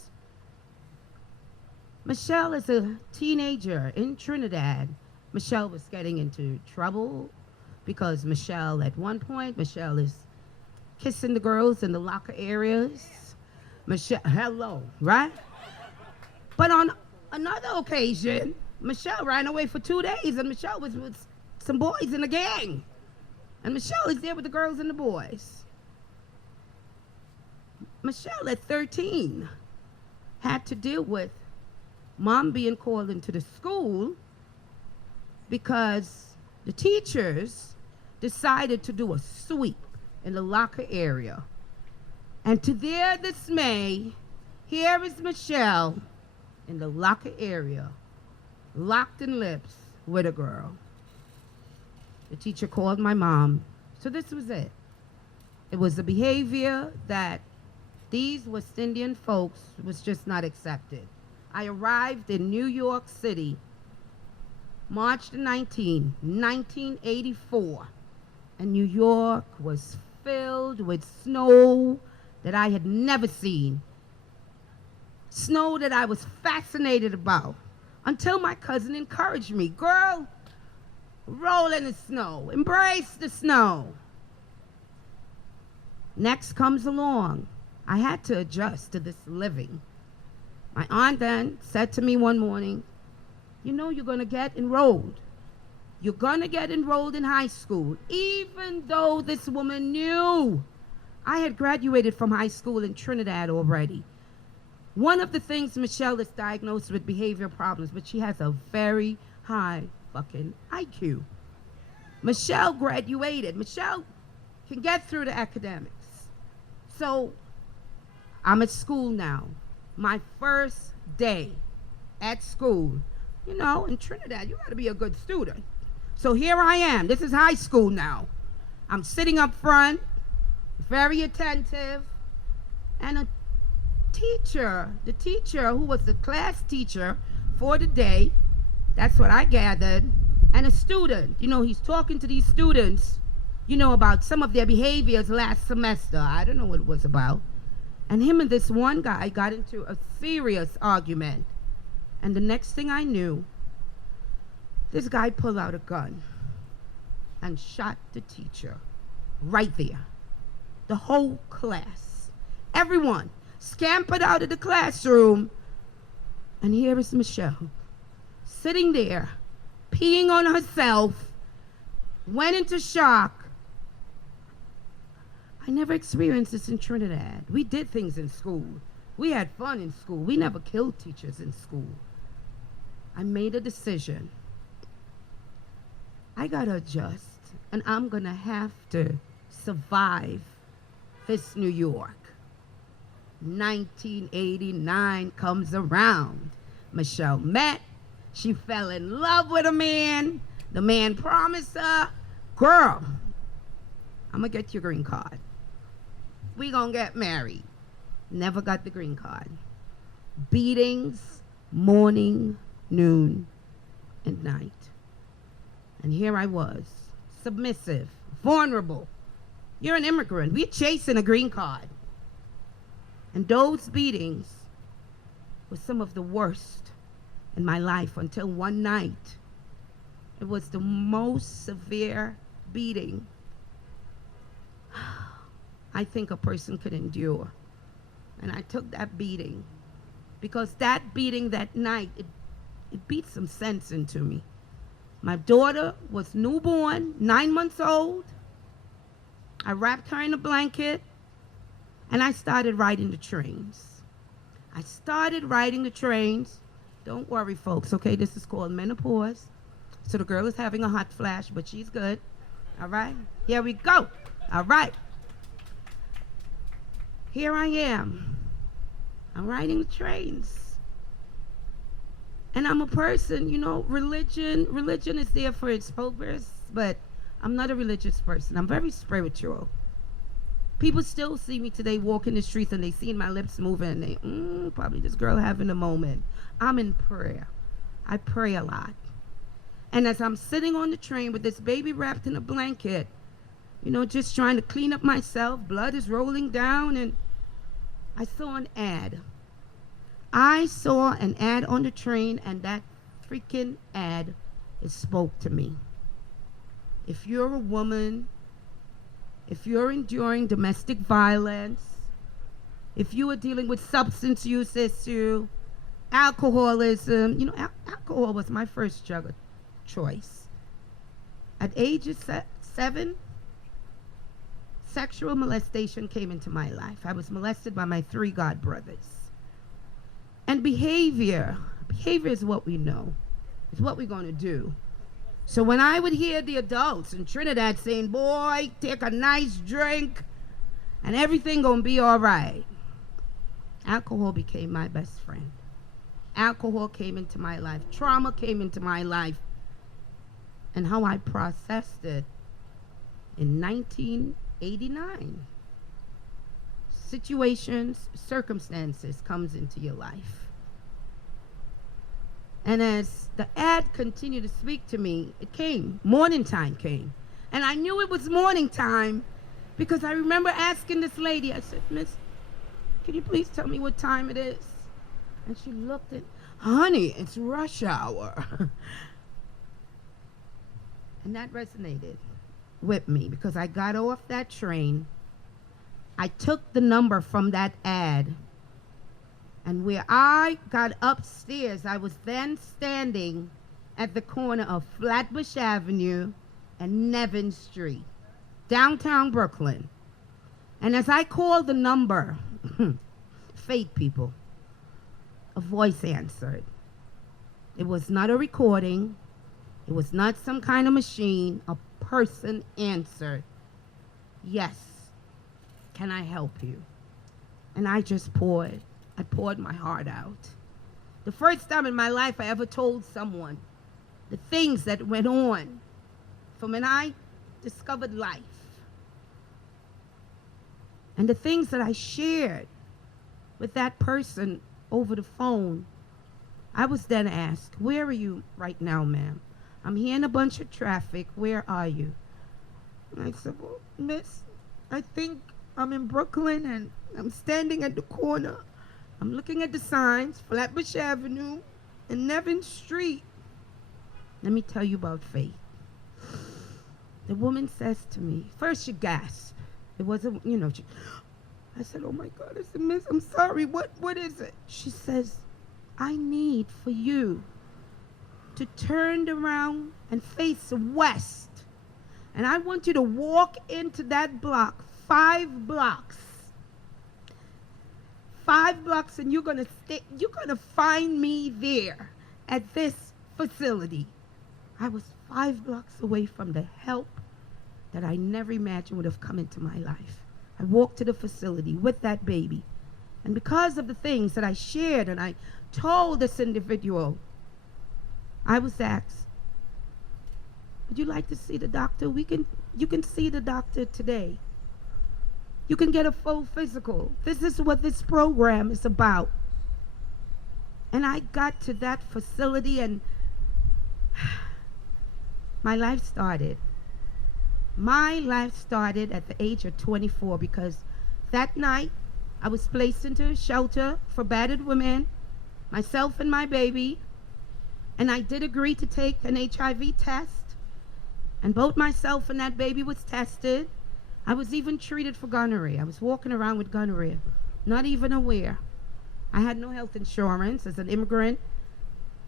Michelle is a teenager in Trinidad. Michelle was getting into trouble because at one point, Michelle is kissing the girls in the locker areas. Michelle, hello, right? But on another occasion, Michelle ran away for 2 days, and Michelle was with some boys in a gang. And Michelle is there with the girls and the boys. Michelle, at 13, had to deal with mom being called into the school because the teachers decided to do a sweep in the locker area. And to their dismay, here is Michelle in the locker area, locked in lips with a girl. The teacher called my mom. So this was it. It was the behavior that these West Indian folks was just not accepted. I arrived in New York City, March the 19th, 1984. And New York was filled with snow that I had never seen. Snow that I was fascinated about until my cousin encouraged me. Girl, roll in the snow, embrace the snow. Next comes along. I had to adjust to this living. My aunt then said to me one morning, you know you're gonna get enrolled. You're gonna get enrolled in high school, even though this woman knew I had graduated from high school in Trinidad already. One of the things, Michelle is diagnosed with behavior problems, but she has a very high fucking IQ. Michelle graduated. Michelle can get through the academics. So I'm at school now. My first day at school. You know, in Trinidad, you gotta be a good student. So here I am. This is high school now. I'm sitting up front, very attentive, and a teacher, the teacher who was the class teacher for the day, that's what I gathered, and a student. You know, he's talking to these students, you know, about some of their behaviors last semester. I don't know what it was about. And him and this one guy got into a serious argument. And the next thing I knew, this guy pulled out a gun and shot the teacher right there. The whole class, everyone scampered out of the classroom. And here is Michelle sitting there, peeing on herself, went into shock. I never experienced this in Trinidad. We did things in school. We had fun in school. We never killed teachers in school. I made a decision. I gotta adjust, and I'm gonna have to survive this New York. 1989 comes around. Michelle met. She fell in love with a man. The man promised her, girl, I'm gonna get your green card. We gonna get married. Never got the green card. Beatings, morning, noon, and night. And here I was, submissive, vulnerable. You're an immigrant. We're chasing a green card. And those beatings were some of the worst in my life until one night. It was the most severe beating I think a person could endure. And I took that beating because that beating that night, it beat some sense into me. My daughter was newborn, 9 months old. I wrapped her in a blanket and I started riding the trains. I started riding the trains. Don't worry, folks, okay? This is called menopause. So the girl is having a hot flash, but she's good. All right? Here we go. All right. Here I am. I'm riding the trains. And I'm a person, you know, religion is there for its purpose, but I'm not a religious person. I'm very spiritual. People still see me today walking the streets and they see my lips moving and they, probably this girl having a moment. I'm in prayer. I pray a lot. And as I'm sitting on the train with this baby wrapped in a blanket, you know, just trying to clean up myself, blood is rolling down, and I saw an ad. I saw an ad on the train, and that freaking ad, it spoke to me. If you're a woman, if you're enduring domestic violence, if you are dealing with substance use issue, alcoholism, you know, alcohol was my first drug of choice. At age of 7, sexual molestation came into my life. I was molested by my 3 godbrothers. And behavior is what we know. It's what we're going to do. So when I would hear the adults in Trinidad saying, boy, take a nice drink and everything going to be all right, alcohol became my best friend. Alcohol came into my life. Trauma came into my life. and how I processed it in 1989. Situations, circumstances comes into your life. And as the ad continued to speak to me, it came, morning time came. And I knew it was morning time because I remember asking this lady, I said, Miss, can you please tell me what time it is? And she looked at, honey, it's rush hour. And that resonated with me because I got off that train. I took the number from that ad, and where I got upstairs, I was then standing at the corner of Flatbush Avenue and Nevin Street, downtown Brooklyn. And as I called the number, fate, people, a voice answered. It was not a recording. It was not some kind of machine. A person answered, yes, can I help you? And I just poured my heart out. The first time in my life I ever told someone the things that went on from when I discovered life. And the things that I shared with that person over the phone. I was then asked, where are you right now, ma'am? I'm hearing a bunch of traffic. Where are you? And I said, well, miss, I think I'm in Brooklyn and I'm standing at the corner. I'm looking at the signs, Flatbush Avenue and Nevin Street. Let me tell you about faith. The woman says to me, first she gasped. It wasn't, I said, oh my God. I said, miss, I'm sorry. What is it? She says, I need for you to turn around and face west. And I want you to walk into that block, 5 blocks. 5 blocks, and you're gonna find me there at this facility. I was 5 blocks away from the help that I never imagined would have come into my life. I walked to the facility with that baby. And because of the things that I shared and I told this individual, I was asked, would you like to see the doctor? You can see the doctor today. You can get a full physical. This is what this program is about. And I got to that facility and my life started. My life started at the age of 24 because that night I was placed into a shelter for battered women, myself and my baby, and I did agree to take an HIV test, and both myself and that baby was tested. I was even treated for gonorrhea. I was walking around with gonorrhea, not even aware. I had no health insurance. As an immigrant,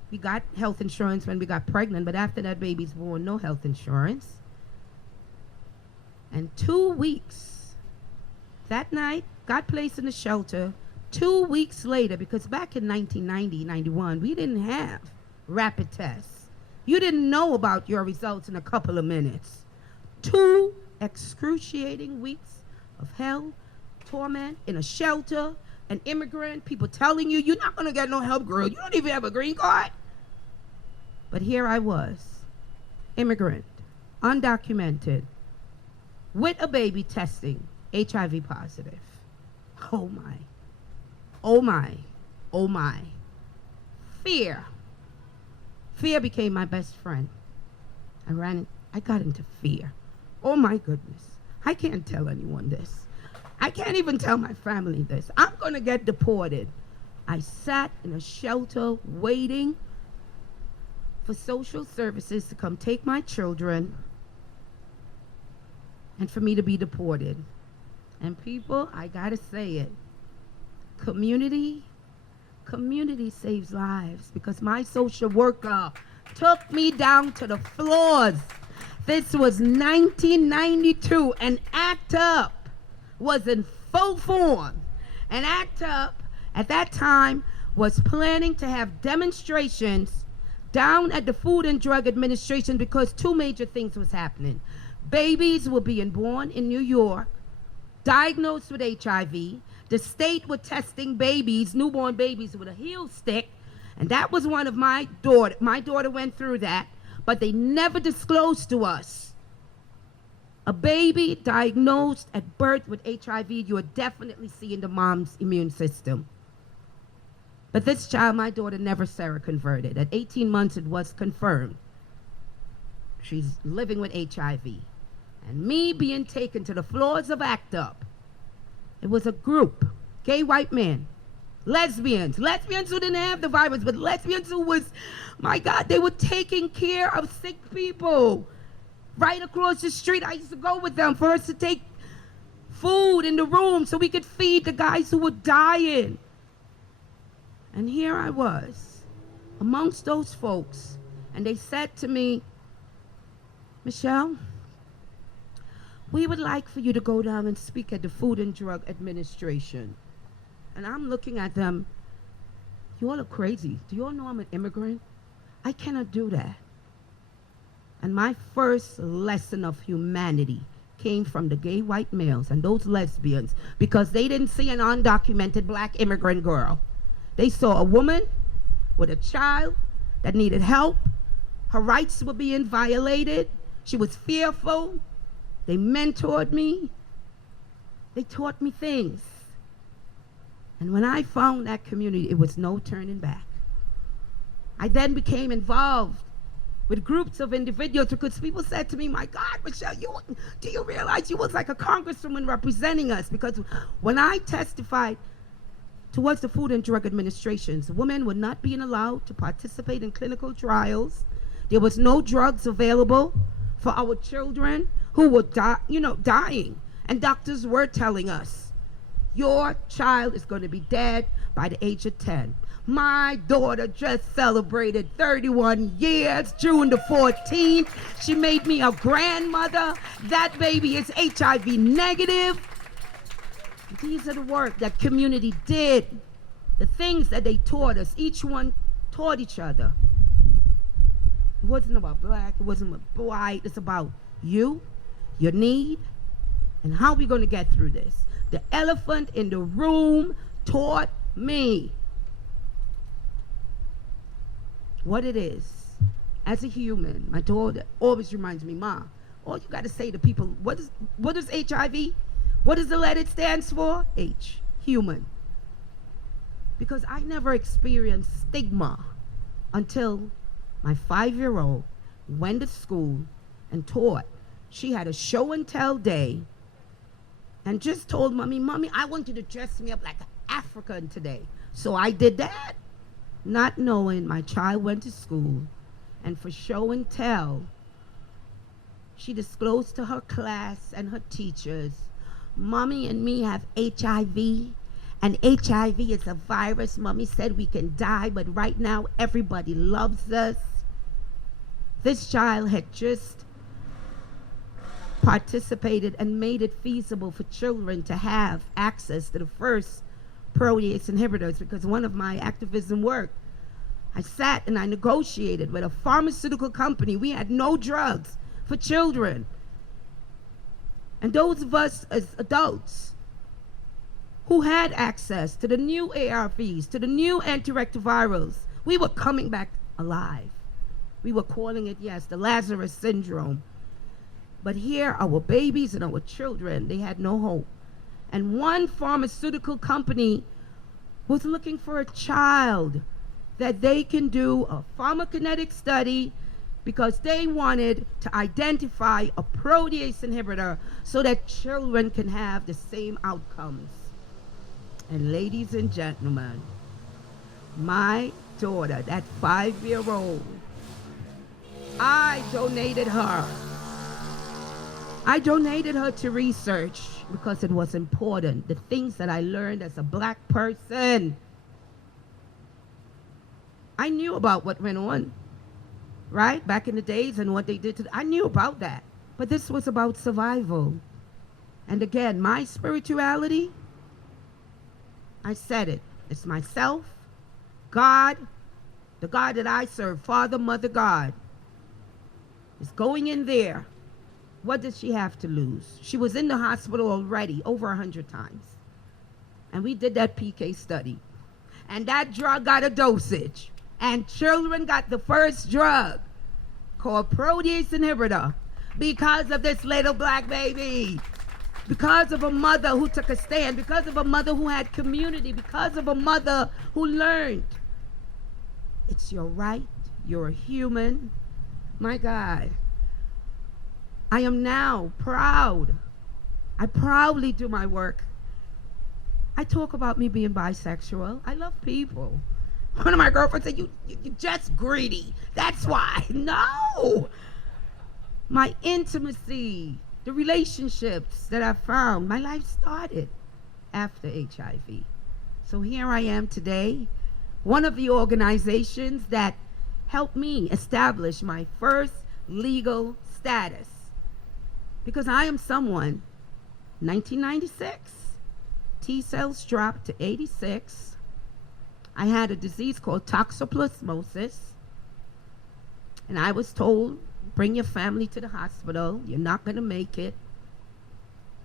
we got health insurance when we got pregnant, but after that baby's born, no health insurance. And 2 weeks, that night, got placed in the shelter. 2 weeks later, because back in 1990, 91, we didn't have rapid tests. You didn't know about your results in a couple of minutes. 2 excruciating weeks of hell, torment, in a shelter, an immigrant, people telling you, you're not going to get no help, girl. You don't even have a green card. But here I was, immigrant, undocumented, with a baby testing HIV positive. Oh my, oh my, oh my. Fear. Fear became my best friend. I got into fear. Oh my goodness. I can't tell anyone this. I can't even tell my family this. I'm gonna get deported. I sat in a shelter waiting for social services to come take my children and for me to be deported. And people, I gotta say it, community saves lives, because my social worker took me down to the floors. This was 1992, and ACT UP was in full form. And ACT UP at that time was planning to have demonstrations down at the Food and Drug Administration because 2 major things was happening. Babies were being born in New York, diagnosed with HIV. The state were testing babies, newborn babies, with a heel stick, and that was one of my daughter. My daughter went through that. but they never disclosed to us. A baby diagnosed at birth with HIV, you are definitely seeing the mom's immune system. But this child, my daughter, never seroconverted. At 18 months, it was confirmed. She's living with HIV. And me being taken to the floors of ACT UP, it was a group, gay white men, lesbians who didn't have the virus, but lesbians who was, my God, they were taking care of sick people. Right across the street, I used to go with them for us to take food in the room so we could feed the guys who were dying. And here I was, amongst those folks, and they said to me, Michelle, we would like for you to go down and speak at the Food and Drug Administration. And I'm looking at them, you all are crazy. Do you all know I'm an immigrant? I cannot do that. And my first lesson of humanity came from the gay white males and those lesbians, because they didn't see an undocumented black immigrant girl. They saw a woman with a child that needed help. Her rights were being violated. She was fearful. They mentored me. They taught me things. And when I found that community, it was no turning back. I then became involved with groups of individuals, because people said to me, my God, Michelle, do you realize you was like a congresswoman representing us? Because when I testified towards the Food and Drug Administrations, women were not being allowed to participate in clinical trials. There was no drugs available for our children who were dying. And doctors were telling us, your child is going to be dead by the age of 10. My daughter just celebrated 31 years, June the 14th. She made me a grandmother. That baby is HIV negative. These are the work that community did. The things that they taught us. Each one taught each other. It wasn't about black, it wasn't about white. It's about you, your need, and how we're going to get through this. The elephant in the room taught me what it is. As a human, my daughter always reminds me, Ma, all you got to say to people, what is HIV? What does the letter it stands for? H, human. Because I never experienced stigma until my 5-year-old went to school and taught. She had a show and tell day and just told Mommy, I want you to dress me up like an African today. So I did that, not knowing my child went to school, and for show and tell, she disclosed to her class and her teachers, Mommy and me have HIV, and HIV is a virus. Mommy said we can die, but right now everybody loves us. This child had just participated and made it feasible for children to have access to the first protease inhibitors, because one of my activism work, I sat and I negotiated with a pharmaceutical company. We had no drugs for children. And those of us as adults who had access to the new ARVs, to the new antiretrovirals, we were coming back alive. We were calling it, yes, the Lazarus syndrome. But here, our babies and our children, they had no hope. And one pharmaceutical company was looking for a child that they can do a pharmacokinetic study, because they wanted to identify a protease inhibitor so that children can have the same outcomes. And ladies and gentlemen, my daughter, that 5-year-old, I donated her. I donated her to research because it was important. The things that I learned as a black person. I knew about what went on, right? Back in the days and what they did I knew about that. But this was about survival. And again, my spirituality, I said it. It's myself, God, the God that I serve, Father, Mother, God, is going in there. What did she have to lose? She was in the hospital already over 100 times. And we did that PK study. And that drug got a dosage. And children got the first drug. called protease inhibitor because of this little black baby. Because of a mother who took a stand, because of a mother who had community, because of a mother who learned. It's your right. You're a human. My God. I am now proud. I proudly do my work. I talk about me being bisexual. I love people. One of my girlfriends said, you're just greedy. That's why. No. My intimacy, the relationships that I found, my life started after HIV. So here I am today, one of the organizations that helped me establish my first legal status. Because I am someone, 1996, T cells dropped to 86. I had a disease called toxoplasmosis. And I was told, bring your family to the hospital. You're not going to make it.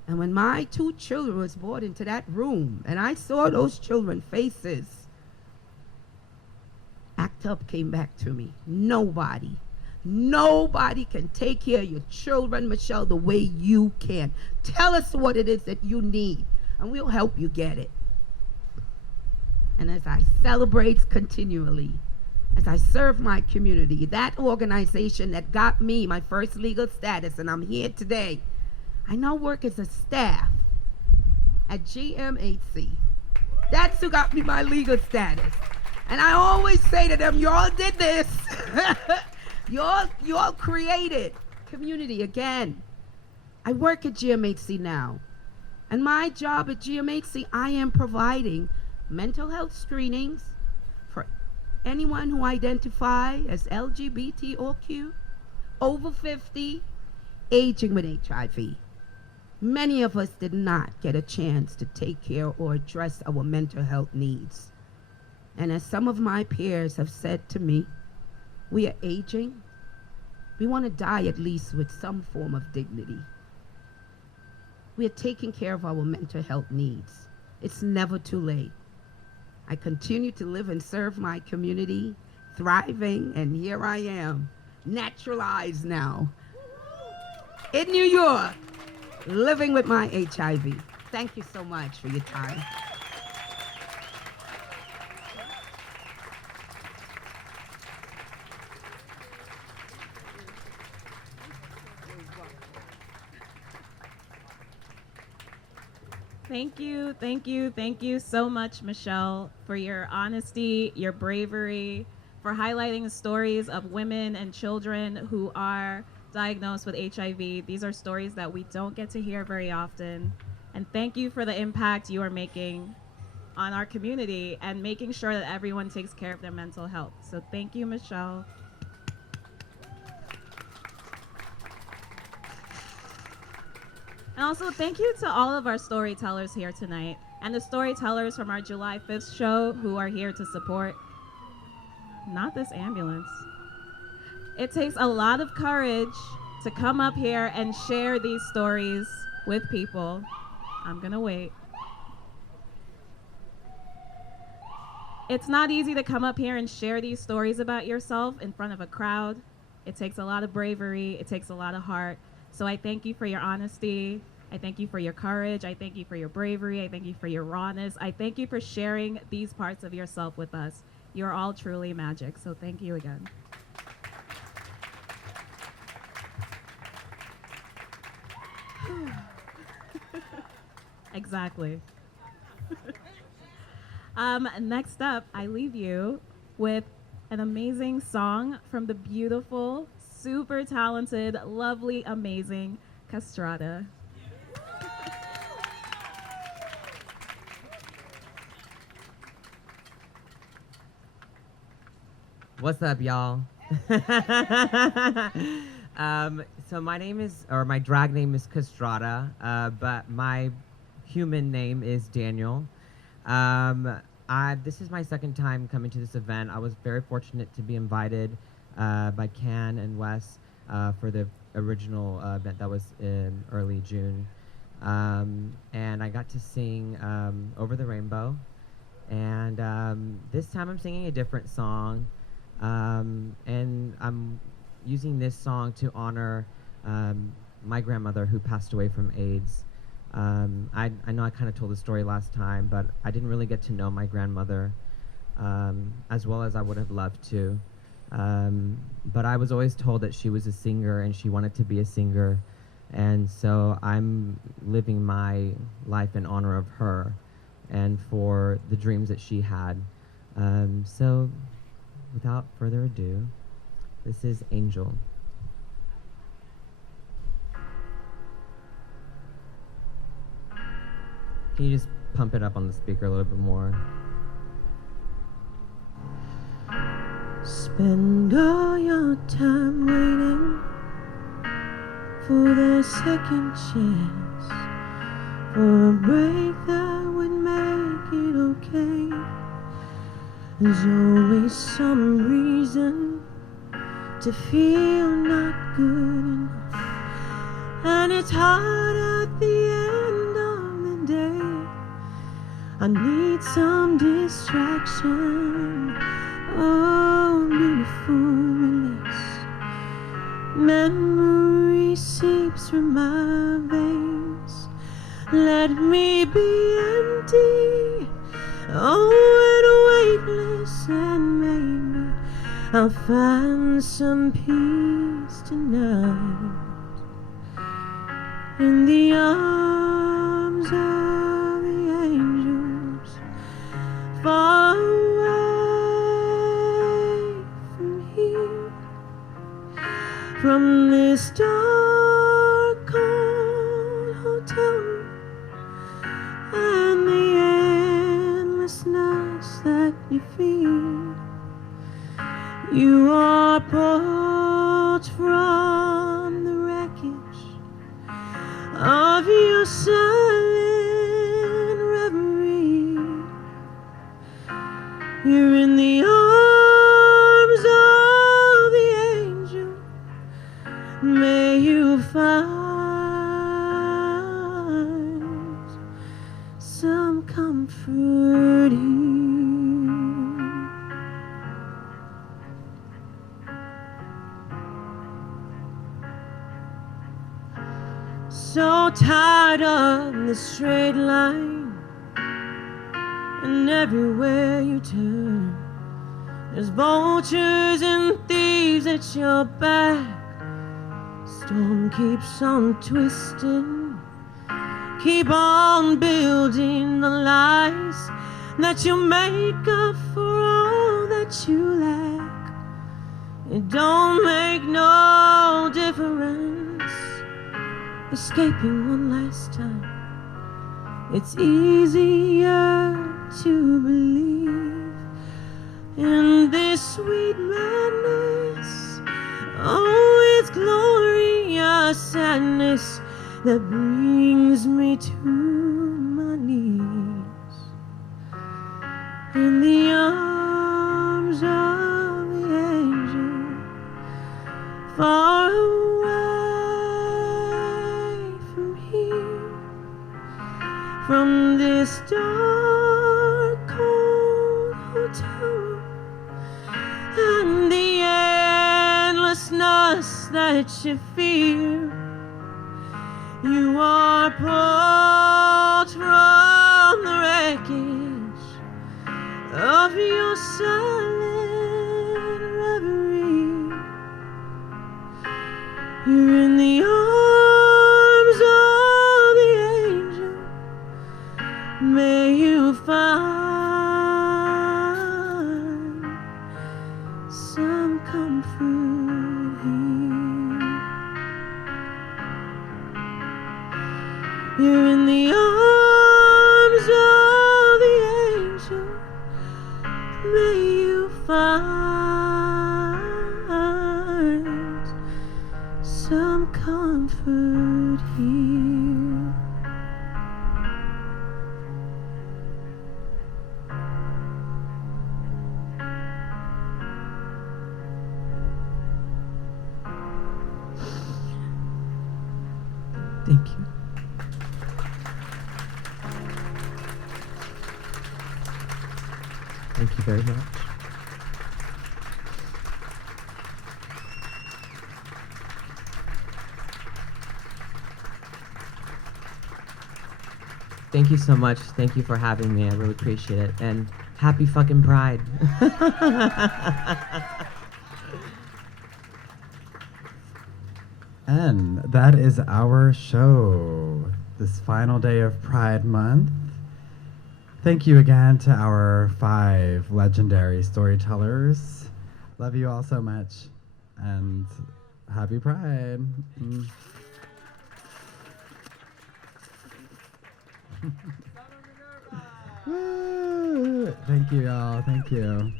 And when my 2 children was brought into that room, and I saw those children's faces, ACT UP came back to me. Nobody can take care of your children, Michelle, the way you can. Tell us what it is that you need, and we'll help you get it. And as I celebrate continually, as I serve my community, that organization that got me my first legal status, and I'm here today, I now work as a staff at GMHC. That's who got me my legal status. And I always say to them, you all did this. you all created community again. I work at GMHC now. And my job at GMHC, I am providing mental health screenings for anyone who identify as LGBT or Q, over 50, aging with HIV. Many of us did not get a chance to take care or address our mental health needs. And as some of my peers have said to me, we are aging. We want to die at least with some form of dignity. We are taking care of our mental health needs. It's never too late. I continue to live and serve my community, thriving, and here I am, naturalized now, in New York, living with my HIV. Thank you so much for your time. Thank you so much, Michelle, for your honesty, your bravery, for highlighting the stories of women and children who are diagnosed with HIV. These are stories that we don't get to hear very often. And thank you for the impact you are making on our community and making sure that everyone takes care of their mental health. So thank you, Michelle. And also, thank you to all of our storytellers here tonight and the storytellers from our July 5th show who are here to support. Not this ambulance. It takes a lot of courage to come up here and share these stories with people. I'm gonna wait. It's not easy to come up here and share these stories about yourself in front of a crowd. It takes a lot of bravery. It takes a lot of heart. So I thank you for your honesty. I thank you for your courage. I thank you for your bravery. I thank you for your rawness. I thank you for sharing these parts of yourself with us. You're all truly magic. So thank you again. Exactly. Next up, I leave you with an amazing song from the beautiful, super talented, lovely, amazing Castrata. What's up, y'all? So my name is, or my drag name is Castrata, but my human name is Daniel. This is my second time coming to this event. I was very fortunate to be invited by Can and Wes for the original event that was in early June. And I got to sing Over the Rainbow. And this time I'm singing a different song. And I'm using this song to honor my grandmother who passed away from AIDS. I know I kind of told the story last time, but I didn't really get to know my grandmother as well as I would have loved to. But I was always told that she was a singer and she wanted to be a singer. And so I'm living my life in honor of her and for the dreams that she had. So without further ado, this is Angel. Can you just pump it up on the speaker a little bit more? Spend all your time waiting for the second chance, for a break that would make it okay. There's always some reason to feel not good enough, and it's hard at the end of the day. I need some distraction, oh, beautiful release. Memory seeps through my veins. Let me be empty, oh, and weightless, and maybe I'll find some peace tonight in the arms of the angels, far away from here, from this dark, cold hotel and the endlessness that you feel. You are pulled from the wreckage of your silent reverie. You're in the arms of the angel. May you find some comfort here. So tired of the straight line, and everywhere you turn, there's vultures and thieves at your back. Storm keeps on twisting, keep on building the lies that you make up for all that you lack. It don't make no difference escaping one last time. It's easier to believe in this sweet madness. Oh, it's glorious sadness that brings me to my knees in the arms of the angel, far away from here, from this dark, cold hotel and the endlessness that you fear. You are pulled from the wreckage of your silent reverie. You're in the arms of the angel. May you find some comfort here. You're in the arms of the angel. May you find some comfort here. Thank you. Thank you very much. Thank you so much. Thank you for having me. I really appreciate it. And happy fucking Pride. And that is our show this final day of Pride Month. Thank you again to our 5 legendary storytellers. Love you all so much, and happy Pride. Woo! Thank you, y'all. Thank you.